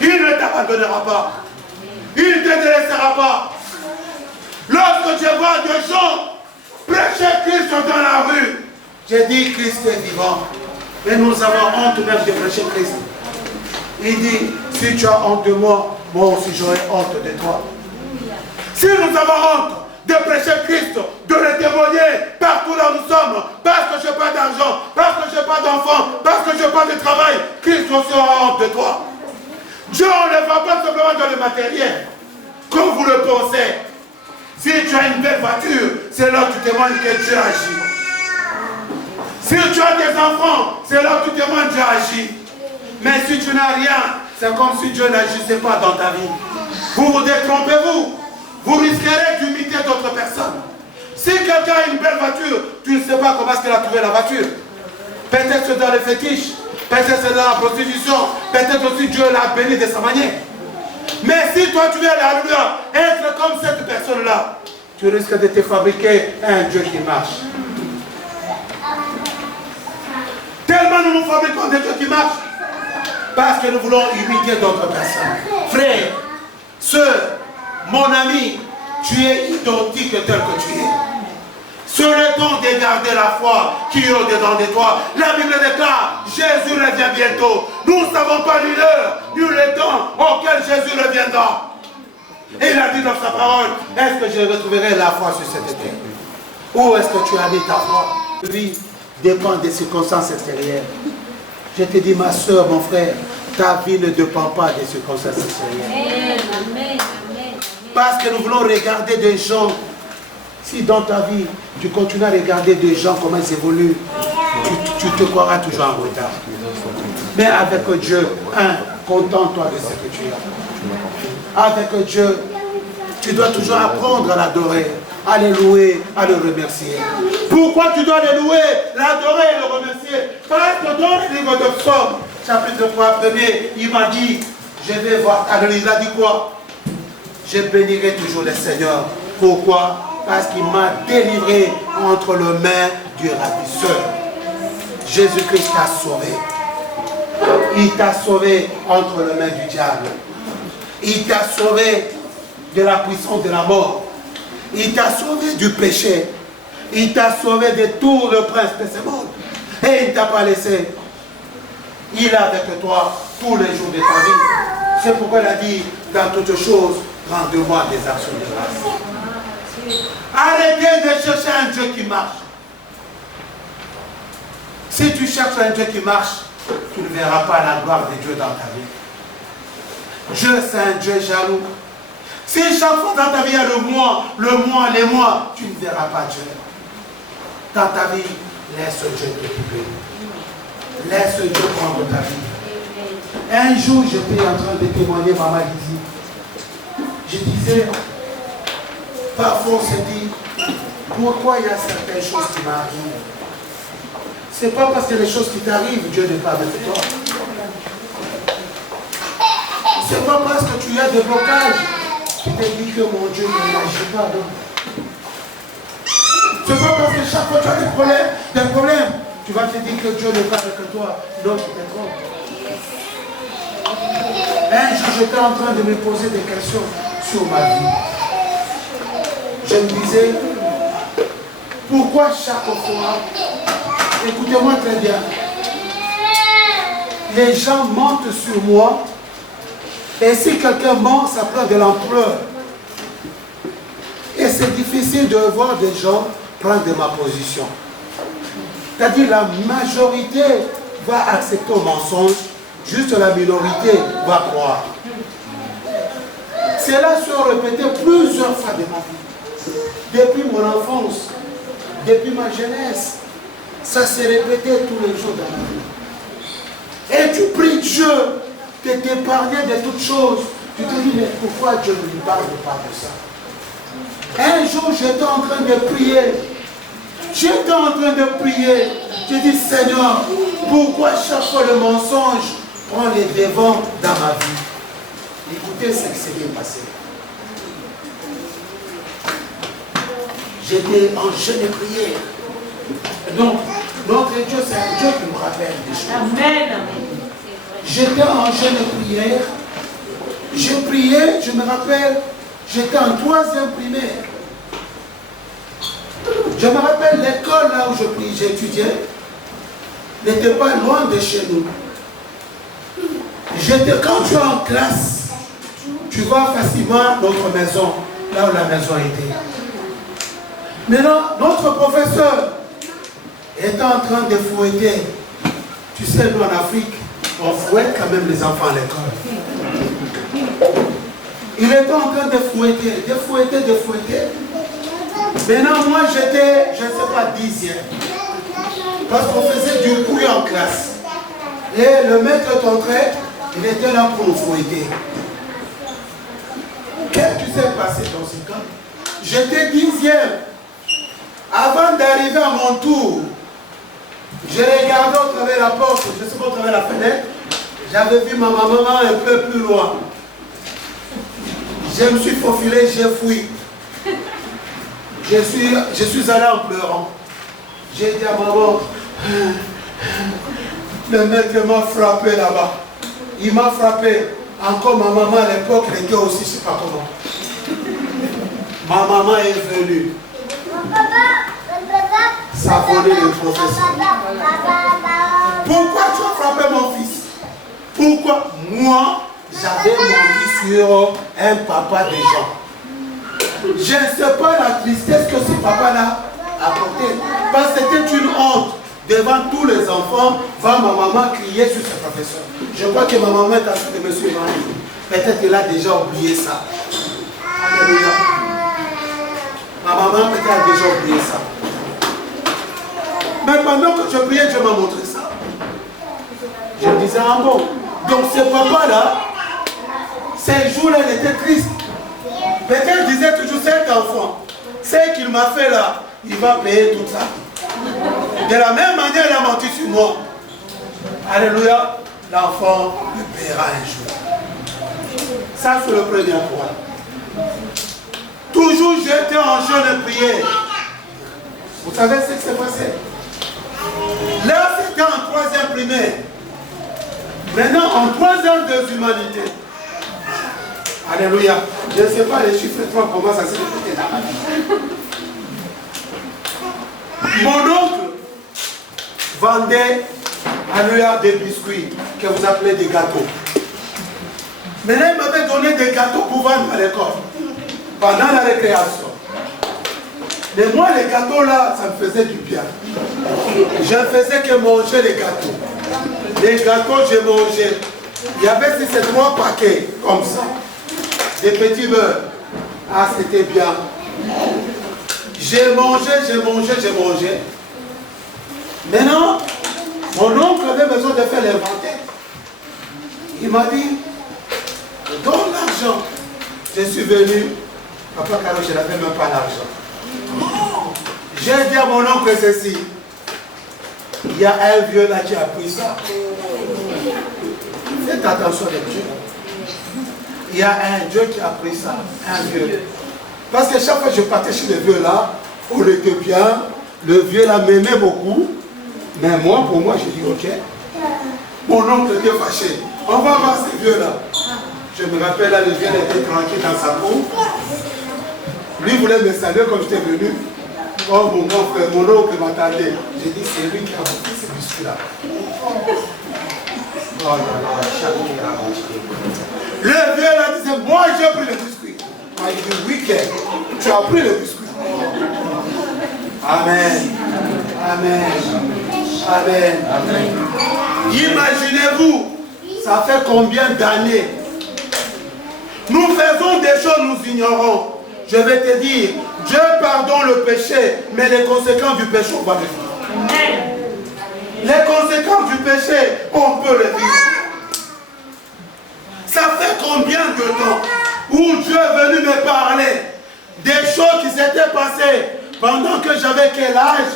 Il ne t'abandonnera pas. Il ne te délaissera pas. Lorsque je vois des gens prêcher Christ dans la rue, j'ai dit Christ est vivant. Et nous avons honte même de prêcher Christ. Il dit, si tu as honte de moi, moi aussi j'aurai honte de toi. Si nous avons honte de prêcher Christ, de le témoigner partout là où nous sommes, parce que je n'ai pas d'argent, parce que je n'ai pas d'enfants, parce que je n'ai pas de travail, Christ aussi aura honte de toi. Dieu, on ne va pas simplement dans le matériel, comme vous le pensez. Si tu as une belle voiture, c'est là que tu témoignes que Dieu agit. Si tu as des enfants, c'est là que tu témoignes que Dieu agit. Mais si tu n'as rien, c'est comme si Dieu n'agissait pas dans ta vie. Vous vous détrompez-vous. Vous risquerez d'imiter d'autres personnes. Si quelqu'un a une belle voiture, tu ne sais pas comment est-ce qu'il a trouvé la voiture. Peut-être c'est dans les fétiches, peut-être c'est dans la prostitution, peut-être aussi Dieu l'a béni de sa manière. Mais si toi tu veux, alléluia, être comme cette personne-là, tu risques de te fabriquer un Dieu qui marche. Tellement nous nous fabriquons des dieux qui marchent, parce que nous voulons imiter d'autres personnes. Frère, sœur, mon ami, tu es identique tel que tu es. Serait donc de garder la foi qui est au-dedans de toi. La Bible déclare, Jésus revient bientôt. Nous ne savons pas ni l'heure, ni le temps auquel Jésus reviendra. Et il a dit dans sa parole, est-ce que je retrouverai la foi sur cette terre? Où est-ce que tu as mis ta foi? La vie dépend des circonstances extérieures. Je te dis, ma soeur, mon frère, ta vie ne dépend pas des circonstances extérieures. Amen. Parce que nous voulons regarder des gens. Si dans ta vie, tu continues à regarder des gens, comment ils évoluent, tu te croiras toujours en retard. Mais avec Dieu, contente-toi de ce que tu as. Avec Dieu, tu dois toujours apprendre à l'adorer, à le louer, à le remercier. Pourquoi tu dois le louer, l'adorer et le remercier? Parce que dans le livre de Psaume, chapitre 3, 1er, il m'a dit, je vais voir. Alors il a dit quoi? Je bénirai toujours le Seigneur. Pourquoi? Parce qu'il m'a délivré entre les mains du ravisseur. Jésus-Christ t'a sauvé. Il t'a sauvé entre les mains du diable. Il t'a sauvé de la puissance de la mort. Il t'a sauvé du péché. Il t'a sauvé de tout le prince de ce monde. Et il ne t'a pas laissé. Il est avec toi tous les jours de ta vie. C'est pourquoi il a dit, dans toutes choses, rendez-moi des actions de grâce. Arrêtez de chercher un Dieu qui marche. Si tu cherches un Dieu qui marche, tu ne verras pas la gloire de Dieu dans ta vie. Dieu, c'est un Dieu jaloux. Si chaque fois dans ta vie il y a les mois, tu ne verras pas Dieu. Dans ta vie, laisse Dieu t'occuper. Laisse Dieu prendre ta vie. Un jour, j'étais en train de témoigner, maman Lizzie. Je disais, parfois on se dit, pourquoi il y a certaines choses qui m'arrivent? Ce n'est pas parce que les choses qui t'arrivent, Dieu n'est pas avec toi. Ce n'est pas parce que tu as des blocages qui te dit que mon Dieu n'agit pas. Ce n'est pas parce que chaque fois que tu as des problèmes, tu vas te dire que Dieu n'est pas avec toi. Non, tu te trompes. Un jour, j'étais en train de me poser des questions sur ma vie. Je me disais, pourquoi chaque fois, écoutez-moi très bien, les gens mentent sur moi, et si quelqu'un ment, ça prend de l'ampleur. Et c'est difficile de voir des gens prendre de ma position. C'est-à-dire la majorité va accepter le mensonge, juste la minorité va croire. Cela se répétait plusieurs fois de ma vie. Depuis mon enfance, depuis ma jeunesse, ça s'est répété tous les jours dans ma vie. Et tu pries Dieu de t'épargner de toutes choses. Tu te dis, mais pourquoi Dieu ne lui parle pas de ça? Un jour, j'étais en train de prier. J'étais en train de prier. J'ai dit, Seigneur, pourquoi chaque fois le mensonge prend les devants dans ma vie? Écoutez ce qui s'est bien passé. J'étais en jeûne et prière. Donc, notre Dieu, c'est un Dieu qui me rappelle des choses. Amen. J'étais en jeûne et prière. Je priais, je me rappelle, j'étais en 3e primaire. Je me rappelle l'école là où j'étudiais n'était pas loin de chez nous. Quand tu es en classe, tu vois facilement notre maison, là où la maison était. Maintenant, notre professeur était en train de fouetter. Tu sais, nous en Afrique, on fouette quand même les enfants à l'école. Il était en train de fouetter, de fouetter, de fouetter. Maintenant, moi, j'étais, je ne sais pas, 10e. Parce qu'on faisait du bruit en classe. Et le maître entrait, il était là pour nous fouetter. Qu'est-ce qui s'est passé dans ce cas? J'étais 10e. Avant d'arriver à mon tour, j'ai regardé au travers de la porte, je ne sais pas, au travers de la fenêtre. J'avais vu ma maman un peu plus loin. Je me suis faufilé, j'ai fui. Je suis allé en pleurant. J'ai dit à maman, le maître m'a frappé là-bas. Il m'a frappé. Encore ma maman à l'époque, elle était aussi, je ne sais pas comment. Ma maman est venue. Ça volait le professeur. Pourquoi tu as frappé mon fils? Pourquoi? Moi, j'avais menti sur un papa des gens. Je ne sais pas la tristesse que ce papa-là a porté. Parce que c'était une honte. Devant tous les enfants, voir ma maman crier sur ce professeur. Je crois que ma maman est en train de me suivre. Peut-être qu'elle a déjà oublié ça. Alléluia. Ma maman peut-être a déjà oublié ça. Mais pendant que je priais, Dieu m'a montré ça. Je me disais, ah bon. Donc ce papa-là, ces jours-là, il était triste. Peut-être qu'il disait toujours, cet enfant, ce qu'il m'a fait là, il va payer tout ça. De la même manière, il a menti sur moi. Alléluia. L'enfant le paiera un jour. Ça, c'est le premier point. Toujours j'étais en jeûne et prière. Vous savez ce qui s'est passé? Là, c'était en 3e primaire. Maintenant, en 3 ans de humanité. Alléluia. Je ne sais pas les chiffres 3, comment ça s'est répété là. Mon oncle vendait, alléluia, des biscuits que vous appelez des gâteaux. Maintenant, il m'avait donné des gâteaux pour vendre à l'école, pendant la récréation. Mais moi, les gâteaux là, ça me faisait du bien. Je ne faisais que manger les gâteaux. Les gâteaux, j'ai mangé. Il y avait ces 3 paquets, comme ça. Des petits beurres. Ah, c'était bien. J'ai mangé, j'ai mangé, j'ai mangé. Maintenant, mon oncle avait besoin de faire l'inventaire. Il m'a dit, donne l'argent. Je suis venu. Papa Caro, je n'avais même pas l'argent. J'ai dit à mon oncle ceci. Il y a un vieux là qui a pris ça. Faites attention les Dieu. Il y a un Dieu qui a pris ça. Un vieux. Parce que chaque fois que je partais chez le vieux là, on était bien. Le vieux là m'aimait beaucoup. Mais moi, pour moi, j'ai dit ok. Mon oncle était fâché. On va voir ces vieux là. Je me rappelle là, le vieux était tranquille dans sa cour. Lui voulait me saluer comme j'étais venu. Oh mon grand frère, mon oncle m'attendait. J'ai dit, c'est lui qui a bouffé ces biscuits-là. Oh là là, le vieux là disait, moi j'ai pris le biscuit. Moi il dit, week-end, tu as pris le biscuit. Amen. Amen. Amen. Amen. Imaginez-vous, ça fait combien d'années? Nous faisons des choses, nous ignorons. Je vais te dire, Dieu pardonne le péché, mais les conséquences du péché, on va les vivre. Les conséquences du péché, on peut les vivre. Ça fait combien de temps où Dieu est venu me parler des choses qui s'étaient passées pendant que j'avais quel âge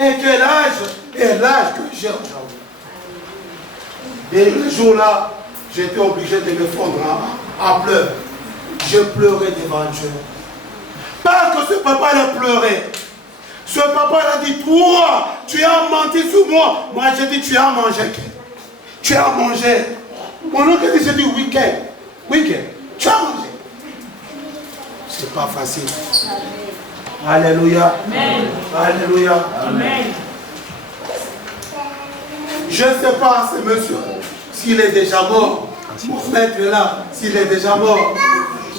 et quel âge est l'âge que j'ai aujourd'hui. Et le jour-là, j'étais obligé de me fondre en pleurs. Je pleurais devant Dieu. Parce que ce papa a pleuré. Ce papa a dit, toi, tu as menti sur moi. Moi, j'ai dit, tu as mangé. Tu as mangé. Mon oncle dit, j'ai dit, week-end. Week-end. Tu as mangé. C'est pas facile. Alléluia. Amen. Alléluia. Amen. Je ne sais pas, ce monsieur, s'il est déjà mort. Mon maître est là, s'il est déjà mort.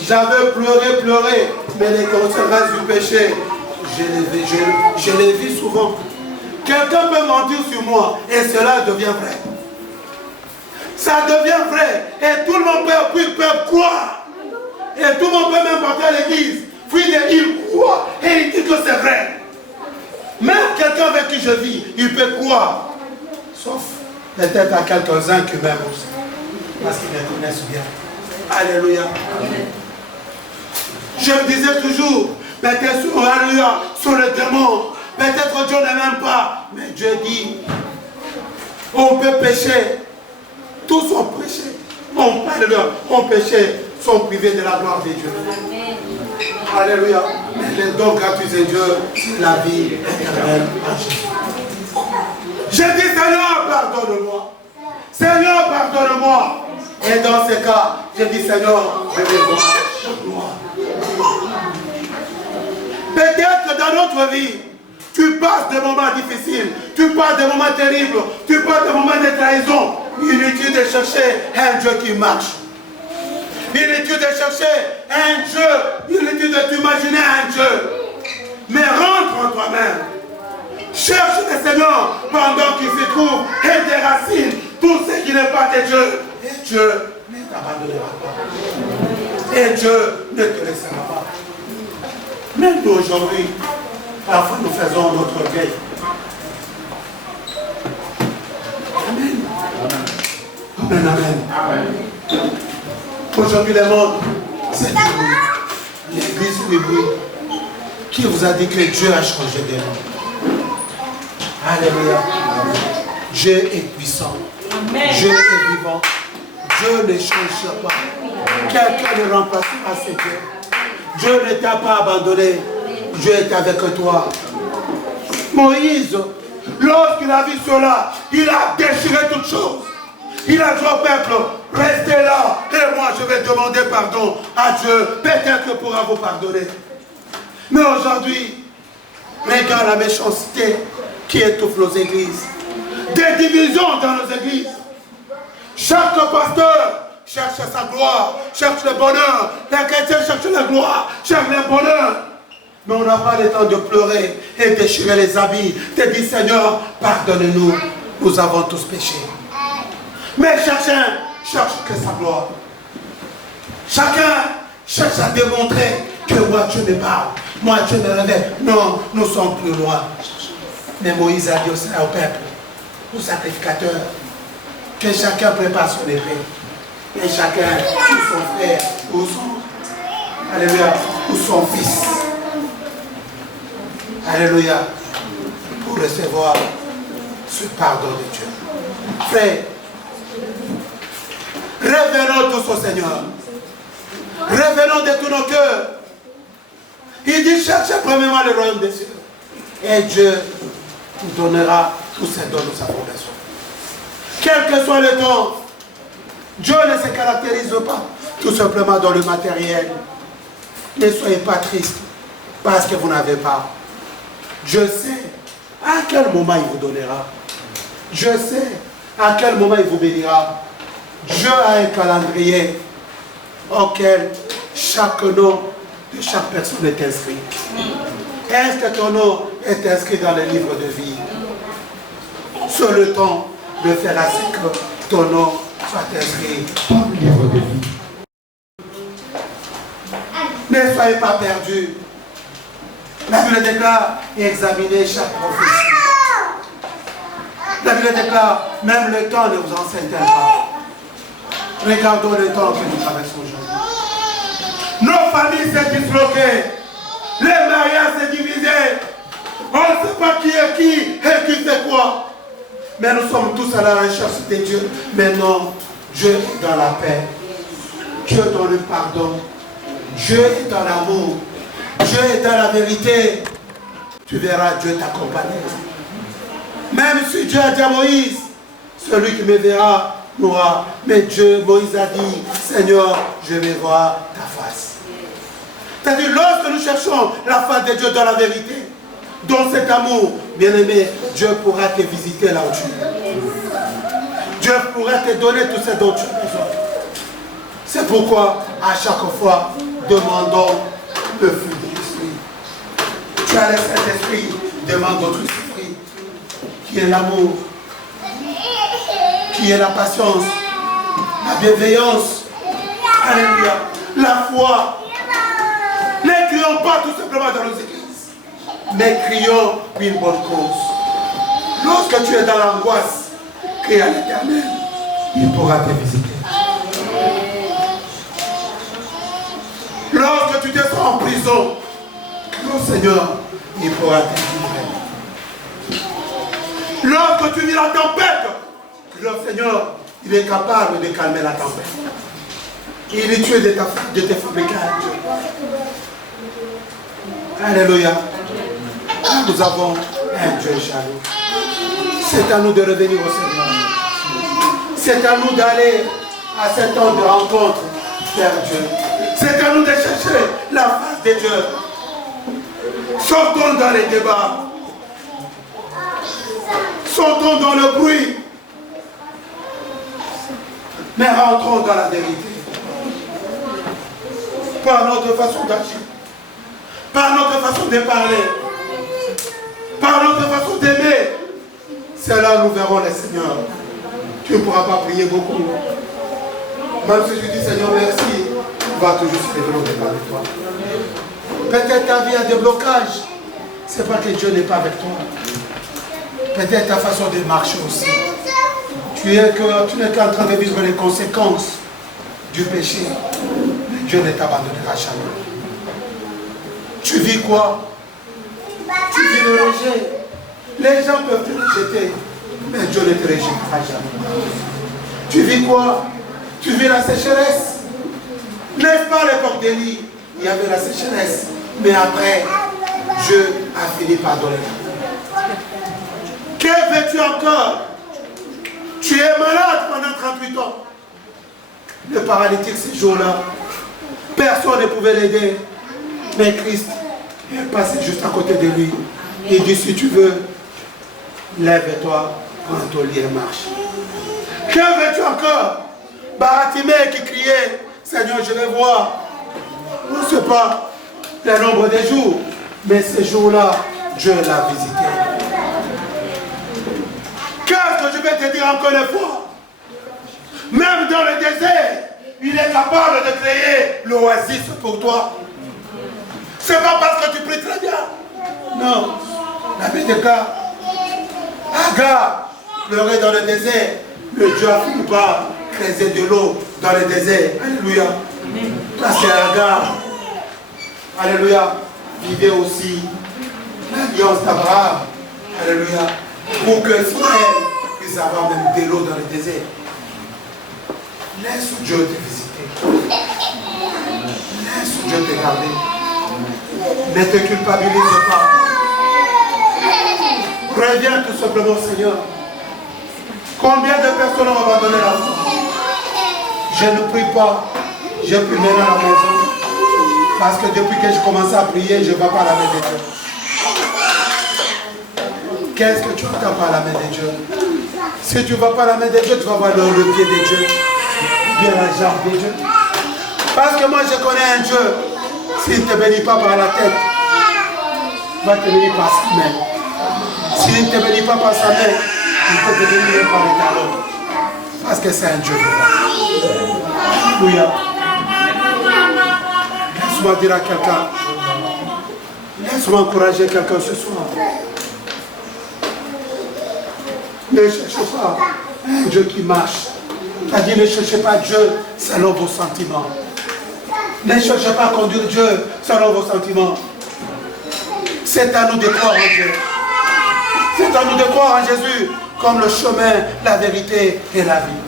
J'avais pleuré, mais les conséquences du péché, je les vis souvent. Quelqu'un peut mentir sur moi et cela devient vrai. Ça devient vrai et tout le monde peut croire. Et tout le monde peut même partir à l'église. Puis il croit et il dit que c'est vrai. Même quelqu'un avec qui je vis, il peut croire. Sauf peut-être à quelques-uns qui m'aiment aussi. Parce qu'ils me connaissent bien. Alléluia. Je me disais toujours, peut-être sur le démon, peut-être Dieu ne m'aime pas. Mais Dieu dit, on peut pécher. Tous ont péché. On péché, sont privés de la gloire de Dieu. Alléluia. Mais les dons gratuits de Dieu, c'est la vie éternelle en Jésus. Je dis, Seigneur, pardonne-moi. Seigneur, pardonne-moi. Et dans ce cas, je dis, Seigneur, je vais voir ta gloire. Peut-être que dans notre vie, tu passes des moments difficiles, tu passes des moments terribles, tu passes des moments de trahison. Inutile de chercher un Dieu qui marche. Inutile de chercher un Dieu. Inutile de t'imaginer un Dieu. Mais rentre en toi-même. Cherche le Seigneur pendant qu'il se trouve et déracine tout ce qui n'est pas de Dieu. Et Dieu ne t'abandonnera pas. Et Dieu ne te laissera pas. Même nous aujourd'hui, parfois nous faisons notre veille. Amen. Amen, amen. Aujourd'hui, le monde, c'est l'église biblique qui vous a dit que Dieu a changé des mondes. Alléluia. Dieu est puissant. Amen. Dieu est vivant. Dieu ne change pas. Quelqu'un ne remplace pas ses dieux. Dieu ne t'a pas abandonné. Dieu est avec toi. Moïse, lorsqu'il a vu cela, il a déchiré toutes choses. Il a dit au peuple, restez là et moi je vais demander pardon à Dieu. Peut-être qu'il pourra vous pardonner. Mais aujourd'hui, regarde la méchanceté qui étouffe nos églises. Des divisions dans nos églises. Chaque pasteur cherche sa gloire, cherche le bonheur. Les chrétiens cherchent la gloire, cherchent le bonheur. Mais on n'a pas le temps de pleurer et déchirer les habits. De dire, Seigneur, pardonne-nous. Nous avons tous péché. Mais chacun cherche que sa gloire. Chacun cherche à démontrer que moi Dieu me parle. Moi Dieu me révèle. Non, nous sommes plus loin. Mais Moïse a dit au peuple, aux sacrificateurs, que chacun prépare son épée. Et chacun ou son frère, ou son, alléluia, ou son fils. Alléluia. Pour recevoir ce pardon de Dieu. Frère, revenons tous au Seigneur. Revenons de tous nos cœurs. Il dit, cherchez premièrement le royaume des cieux. Et Dieu nous donnera tous ces dons nous avons besoin. Quel que soit le don, Dieu ne se caractérise pas tout simplement dans le matériel. Ne soyez pas tristes parce que vous n'avez pas. Je sais à quel moment il vous donnera. Je sais à quel moment il vous bénira. Dieu a un calendrier auquel chaque nom de chaque personne est inscrit. Est-ce que ton nom est inscrit dans le livre de vie? Sur le temps de faire à ce que ton nom soit inscrit dans le livre de vie. Ne soyez pas perdus. La Bible déclare, examinez chaque prophétie. La Bible déclare, même le temps ne vous enseigne pas. Regardons le temps que nous traversons aujourd'hui. Nos familles s'est disloquées. Les mariages se divisent. On ne sait pas qui est qui et qui fait quoi. Mais nous sommes tous à la recherche de Dieu. Mais non, Dieu est dans la paix. Dieu est dans le pardon. Dieu est dans l'amour. Dieu est dans la vérité. Tu verras Dieu t'accompagner. Même si Dieu a dit à Moïse, celui qui me verra mourra. Mais Dieu, Moïse a dit, Seigneur, je vais voir ta face. C'est-à-dire, lorsque nous cherchons la face de Dieu dans la vérité, dans cet amour, bien-aimé, Dieu pourra te visiter là où tu es. Dieu pourra te donner tout ce dont tu as besoin. C'est pourquoi, à chaque fois, demandons le fruit de l'esprit. Tu as le Saint-Esprit, demande d'autres esprits, qui est l'amour, qui est la patience, la bienveillance, alléluia, la foi. Ne crions pas tout simplement dans nos églises, mais crions pour une bonne cause. Lorsque tu es dans l'angoisse, crie à l'Éternel, il pourra te visiter. Lorsque tu te sens en prison, crie au Seigneur, il pourra te délivrer. Lorsque tu vis la tempête, crie au Seigneur, il est capable de calmer la tempête. Il est tué de tes fabricages. Alléluia. Nous avons un Dieu jaloux. C'est à nous de revenir au Seigneur. C'est à nous d'aller à cet temps de rencontre vers Dieu. C'est à nous de chercher la face de Dieu. Sortons dans les débats. Sortons dans le bruit. Mais rentrons dans la vérité. Par notre façon d'agir. Par notre façon de parler. Par notre façon d'aimer. C'est là que nous verrons le Seigneur. Tu ne pourras pas prier beaucoup. Même si tu dis Seigneur merci, tu vas toujours se développer avec toi. Peut-être ta vie a des blocages. Ce n'est pas que Dieu n'est pas avec toi. Peut-être ta façon de marcher aussi. Tu n'es qu'en train de vivre les conséquences du péché. Mais Dieu ne t'abandonnera jamais. Tu vis quoi? Tu vis le rejet. Les gens peuvent te rejeter, mais Dieu ne te rejettera jamais. Tu vis quoi? Tu vis la sécheresse. N'est-ce pas à l'époque d'Élie? Il y avait la sécheresse. Mais après, Dieu a fini par donner. Que veux-tu encore? Tu es malade pendant 38 ans. Le paralytique ce jour-là, personne ne pouvait l'aider. Mais Christ est passé juste à côté de lui. Il dit, si tu veux, lève-toi, prends ton lit et marche. Que veux-tu encore? Baratimée qui criait, Seigneur, je vais voir. On ne sait pas le nombre des jours, mais ce jour-là, Dieu l'a visité. Qu'est-ce que je vais te dire encore une fois? Même dans le désert, il est capable de créer l'oasis pour toi. C'est pas parce que tu pries très bien. Non. La Bible déclare, Agar pleurait dans le désert. Le Dieu a fini par creuser de l'eau dans le désert. Alléluia. Parce que Agar, alléluia, vivait aussi l'alliance d'Abraham. Alléluia. Pour que Israël puisse avoir même de l'eau dans le désert. Laisse Dieu te visiter. Laisse Dieu te garder. Ne te culpabilise pas. Reviens tout simplement, Seigneur. Combien de personnes ont abandonné la foi? Je ne prie pas. Je prie maintenant à la maison. Parce que depuis que j'ai commencé à prier, je ne vais pas à la main de Dieu. Qu'est-ce que tu attends par la main de Dieu? Si tu ne vas pas à la main de Dieu, tu vas voir le pied de Dieu. Bien la jambe de Dieu. Parce que moi, je connais un Dieu. S'il ne te bénit pas par la tête, il va te bénir par sa main. S'il ne te bénit pas par sa main, il peut te bénir par les talons. Parce que c'est un Dieu. Alléluia. Laisse-moi dire à quelqu'un. Laisse-moi encourager quelqu'un ce soir. Ne cherchez pas un Dieu qui marche. C'est-à-dire, ne cherchez pas Dieu selon vos sentiments. Ne cherchez pas à conduire Dieu selon vos sentiments. C'est à nous de croire en Dieu. C'est à nous de croire en Jésus comme le chemin, la vérité et la vie.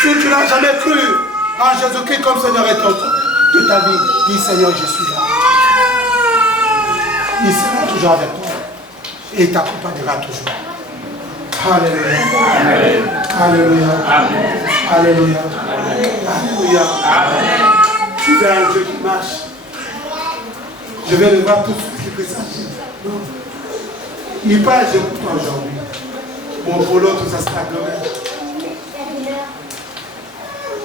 Si tu n'as jamais cru en Jésus-Christ comme Seigneur et Sauveur de ta vie, dis Seigneur, je suis là. Il sera toujours avec toi et il t'accompagnera toujours. Alléluia. Alléluia. Alléluia. Alléluia. Tu veux un Dieu qui marche. Je vais le voir tout ce qui peut s'agir. Non. Il pas je pour toi aujourd'hui. Bon, pour l'autre, ça sera demain.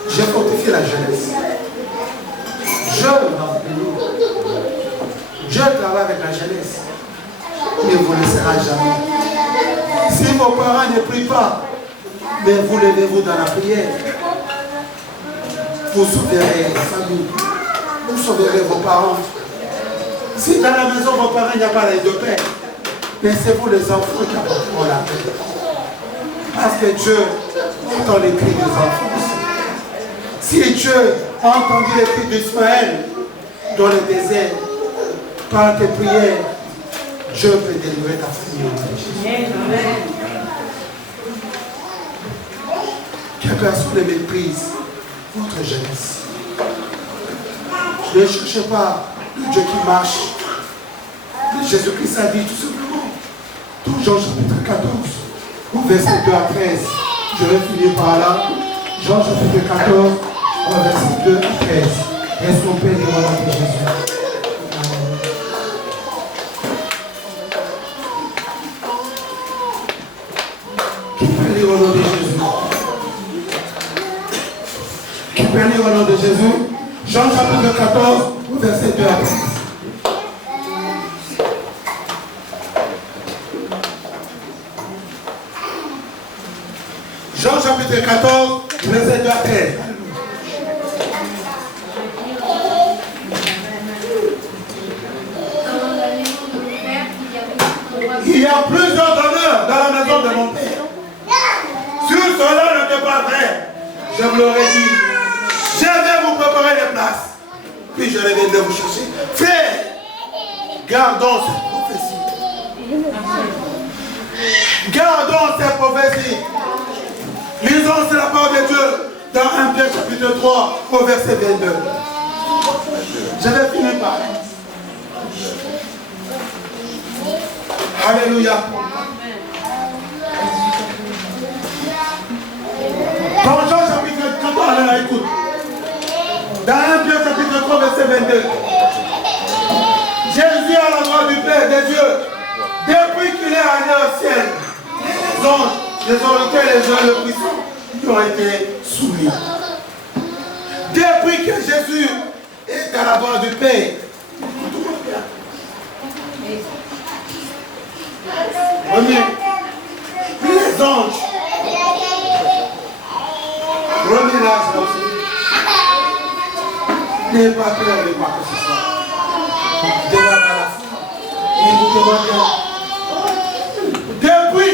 J'ai fortifié la jeunesse. Dieu travaille avec la jeunesse. Mais vous ne le serez jamais. Si vos parents ne prient pas, mais vous levez-vous dans la prière. Vous sauverez la famille. Vous sauverez vos parents. Si dans la maison, vos parents, il n'y a pas l'aide de paix, mais c'est vous les enfants qui apporteront la paix. Parce que Dieu entend les cris des enfants. Si Dieu a entendu les cris d'Ismaël dans le désert, par tes prières, Dieu peut délivrer ta famille. Que personne ne méprise votre jeunesse. Ne cherchez pas le Dieu qui marche. Jésus-Christ a dit tout simplement, dans Jean chapitre 14, au verset 2 à 13. Je vais finir par là. Jean chapitre 14, au verset 2 à 13. Est-ce qu'on peut dire au nom de Jésus? Qui peut lire au nom de Jésus? Qui peut lire au nom de Jésus? Jean chapitre 14, au verset 2 à 13. Jean chapitre 14, verset 2 à 13. Il y a plusieurs honneurs dans la maison de mon Père. Si cela n'était pas vrai, je vous l'aurais dit. Je vais vous préparer des places. Puis je reviendrai vous chercher. Frère, gardons cette prophétie. Gardons cette prophétie. Lisons c'est la parole de Dieu dans 1 Pierre chapitre 3 au verset 22. Je vais finir par là. Alléluia. Dans Jean chapitre 14, allez, écoute. Dans 1 Pierre chapitre 3 verset 22. Jésus à la droite du Père des dieux, depuis qu'il est allé au ciel, les anges, les autorités, les gens, le puissant, qui ont été soumis. Depuis que Jésus est à la droite du Père, les anges, remets là, n'ayez pas peur de quoi que ce soit. Démarre à la foi. Écoutez-moi bien. Depuis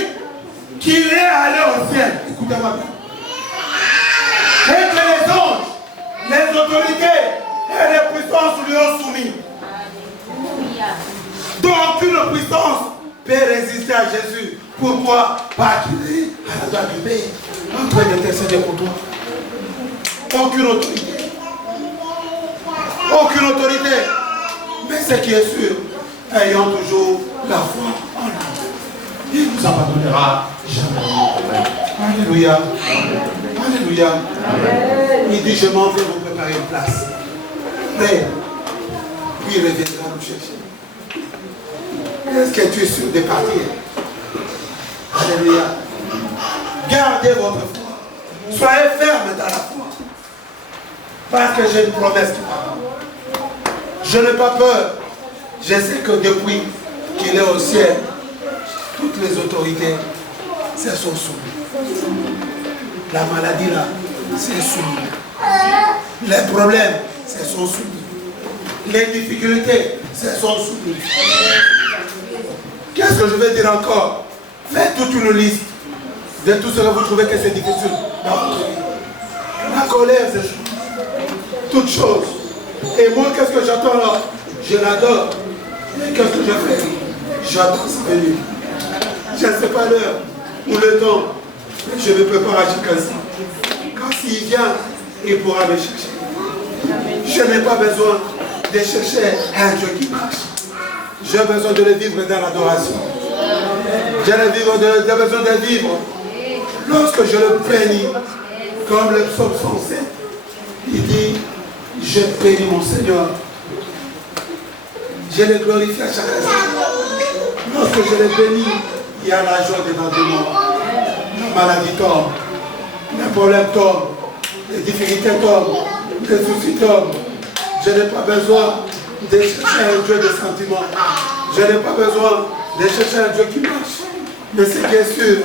qu'il est allé au ciel, écoutez-moi bien, et que les anges, les autorités et les puissances lui ont soumis. Donc aucune puissance peut résister à Jésus. Pourquoi? Parce qu'il est à la droite du Père, en train d'intercéder pour toi. Aucune autorité. Aucune autorité. Mais ce qui est sûr, ayant toujours la foi en lui, il ne nous abandonnera jamais. Alléluia. Alléluia. Il dit, je m'en vais vous préparer une place. Mais, puis il reviendra nous chercher. Est-ce que tu es sûr de partir? Alléluia. Gardez votre foi. Soyez ferme dans la foi. Parce que j'ai une promesse qui parle. Je n'ai pas peur. Je sais que depuis qu'il est au ciel, toutes les autorités se sont soumises. La maladie là, c'est soumis. Les problèmes, se sont soumis. Les difficultés, se sont soumis. Qu'est-ce que je vais dire encore? Faites toute une liste de tout ce que vous trouvez que c'est difficile dans votre vie. La colère, c'est toutes choses. Et moi, qu'est-ce que j'attends là? Je l'adore. Et qu'est-ce que je fais? J'attends sa venue. Je ne sais pas l'heure ou le temps, mais je ne peux pas agir comme ça. Car s'il vient, il pourra me chercher. Je n'ai pas besoin de chercher un Dieu qui marche. J'ai besoin de le vivre dans l'adoration. J'ai besoin de vivre lorsque je le bénis, comme le psaume 107. Il dit, je bénis mon Seigneur. Je le glorifie à chaque instant. Lorsque je le bénis, il y a la joie devant moi. La maladie tombe, les problèmes tombent, les difficultés tombent, les soucis tombent. Je n'ai pas besoin de chercher un Dieu de sentiments. Je n'ai pas besoin de chercher un Dieu qui marche. Mais ce qui est sûr,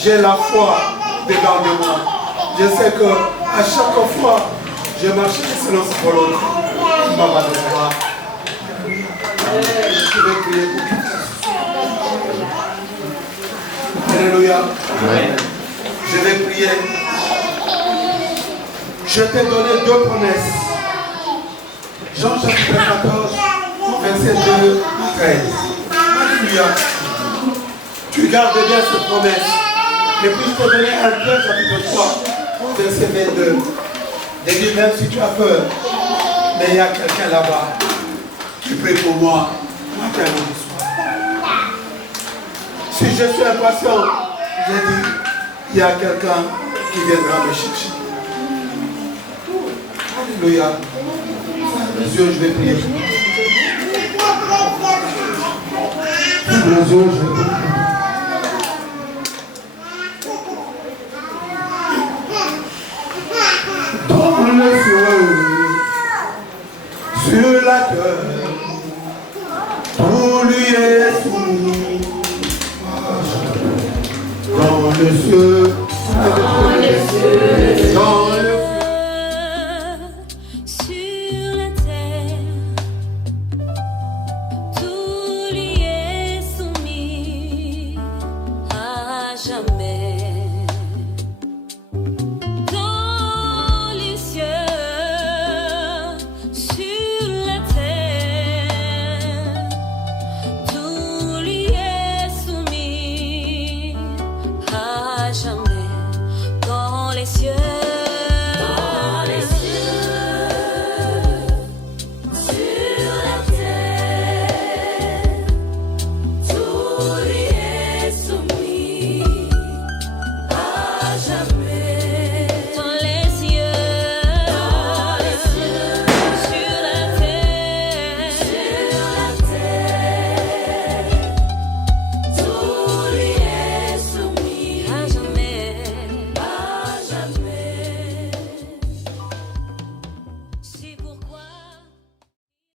j'ai la foi dedans de moi. Je sais qu'à chaque fois, je marche selon sa volonté. Il m'a pas de droit. Je vais prier pour qu'il fasse. Alléluia. Je vais prier. Je t'ai donné 2 promesses. Jean chapitre 14, verset 2 à 13. Alléluia. Tu gardes bien cette promesse. Et puis je t'ai donné un Pierre chapitre 3, verset 22. Et dis même si tu as peur, mais il y a quelqu'un là-bas qui prie pour moi matin et soir. Si je suis impatient, je dis, il y a quelqu'un qui viendra me chercher. Alléluia. Les yeux, je vais prier. Les yeux, je vais prier. Dans le ciel, sur la terre, tout lui est soumis. Dans le ciel, dans le sur la terre, tout lui est soumis à jamais.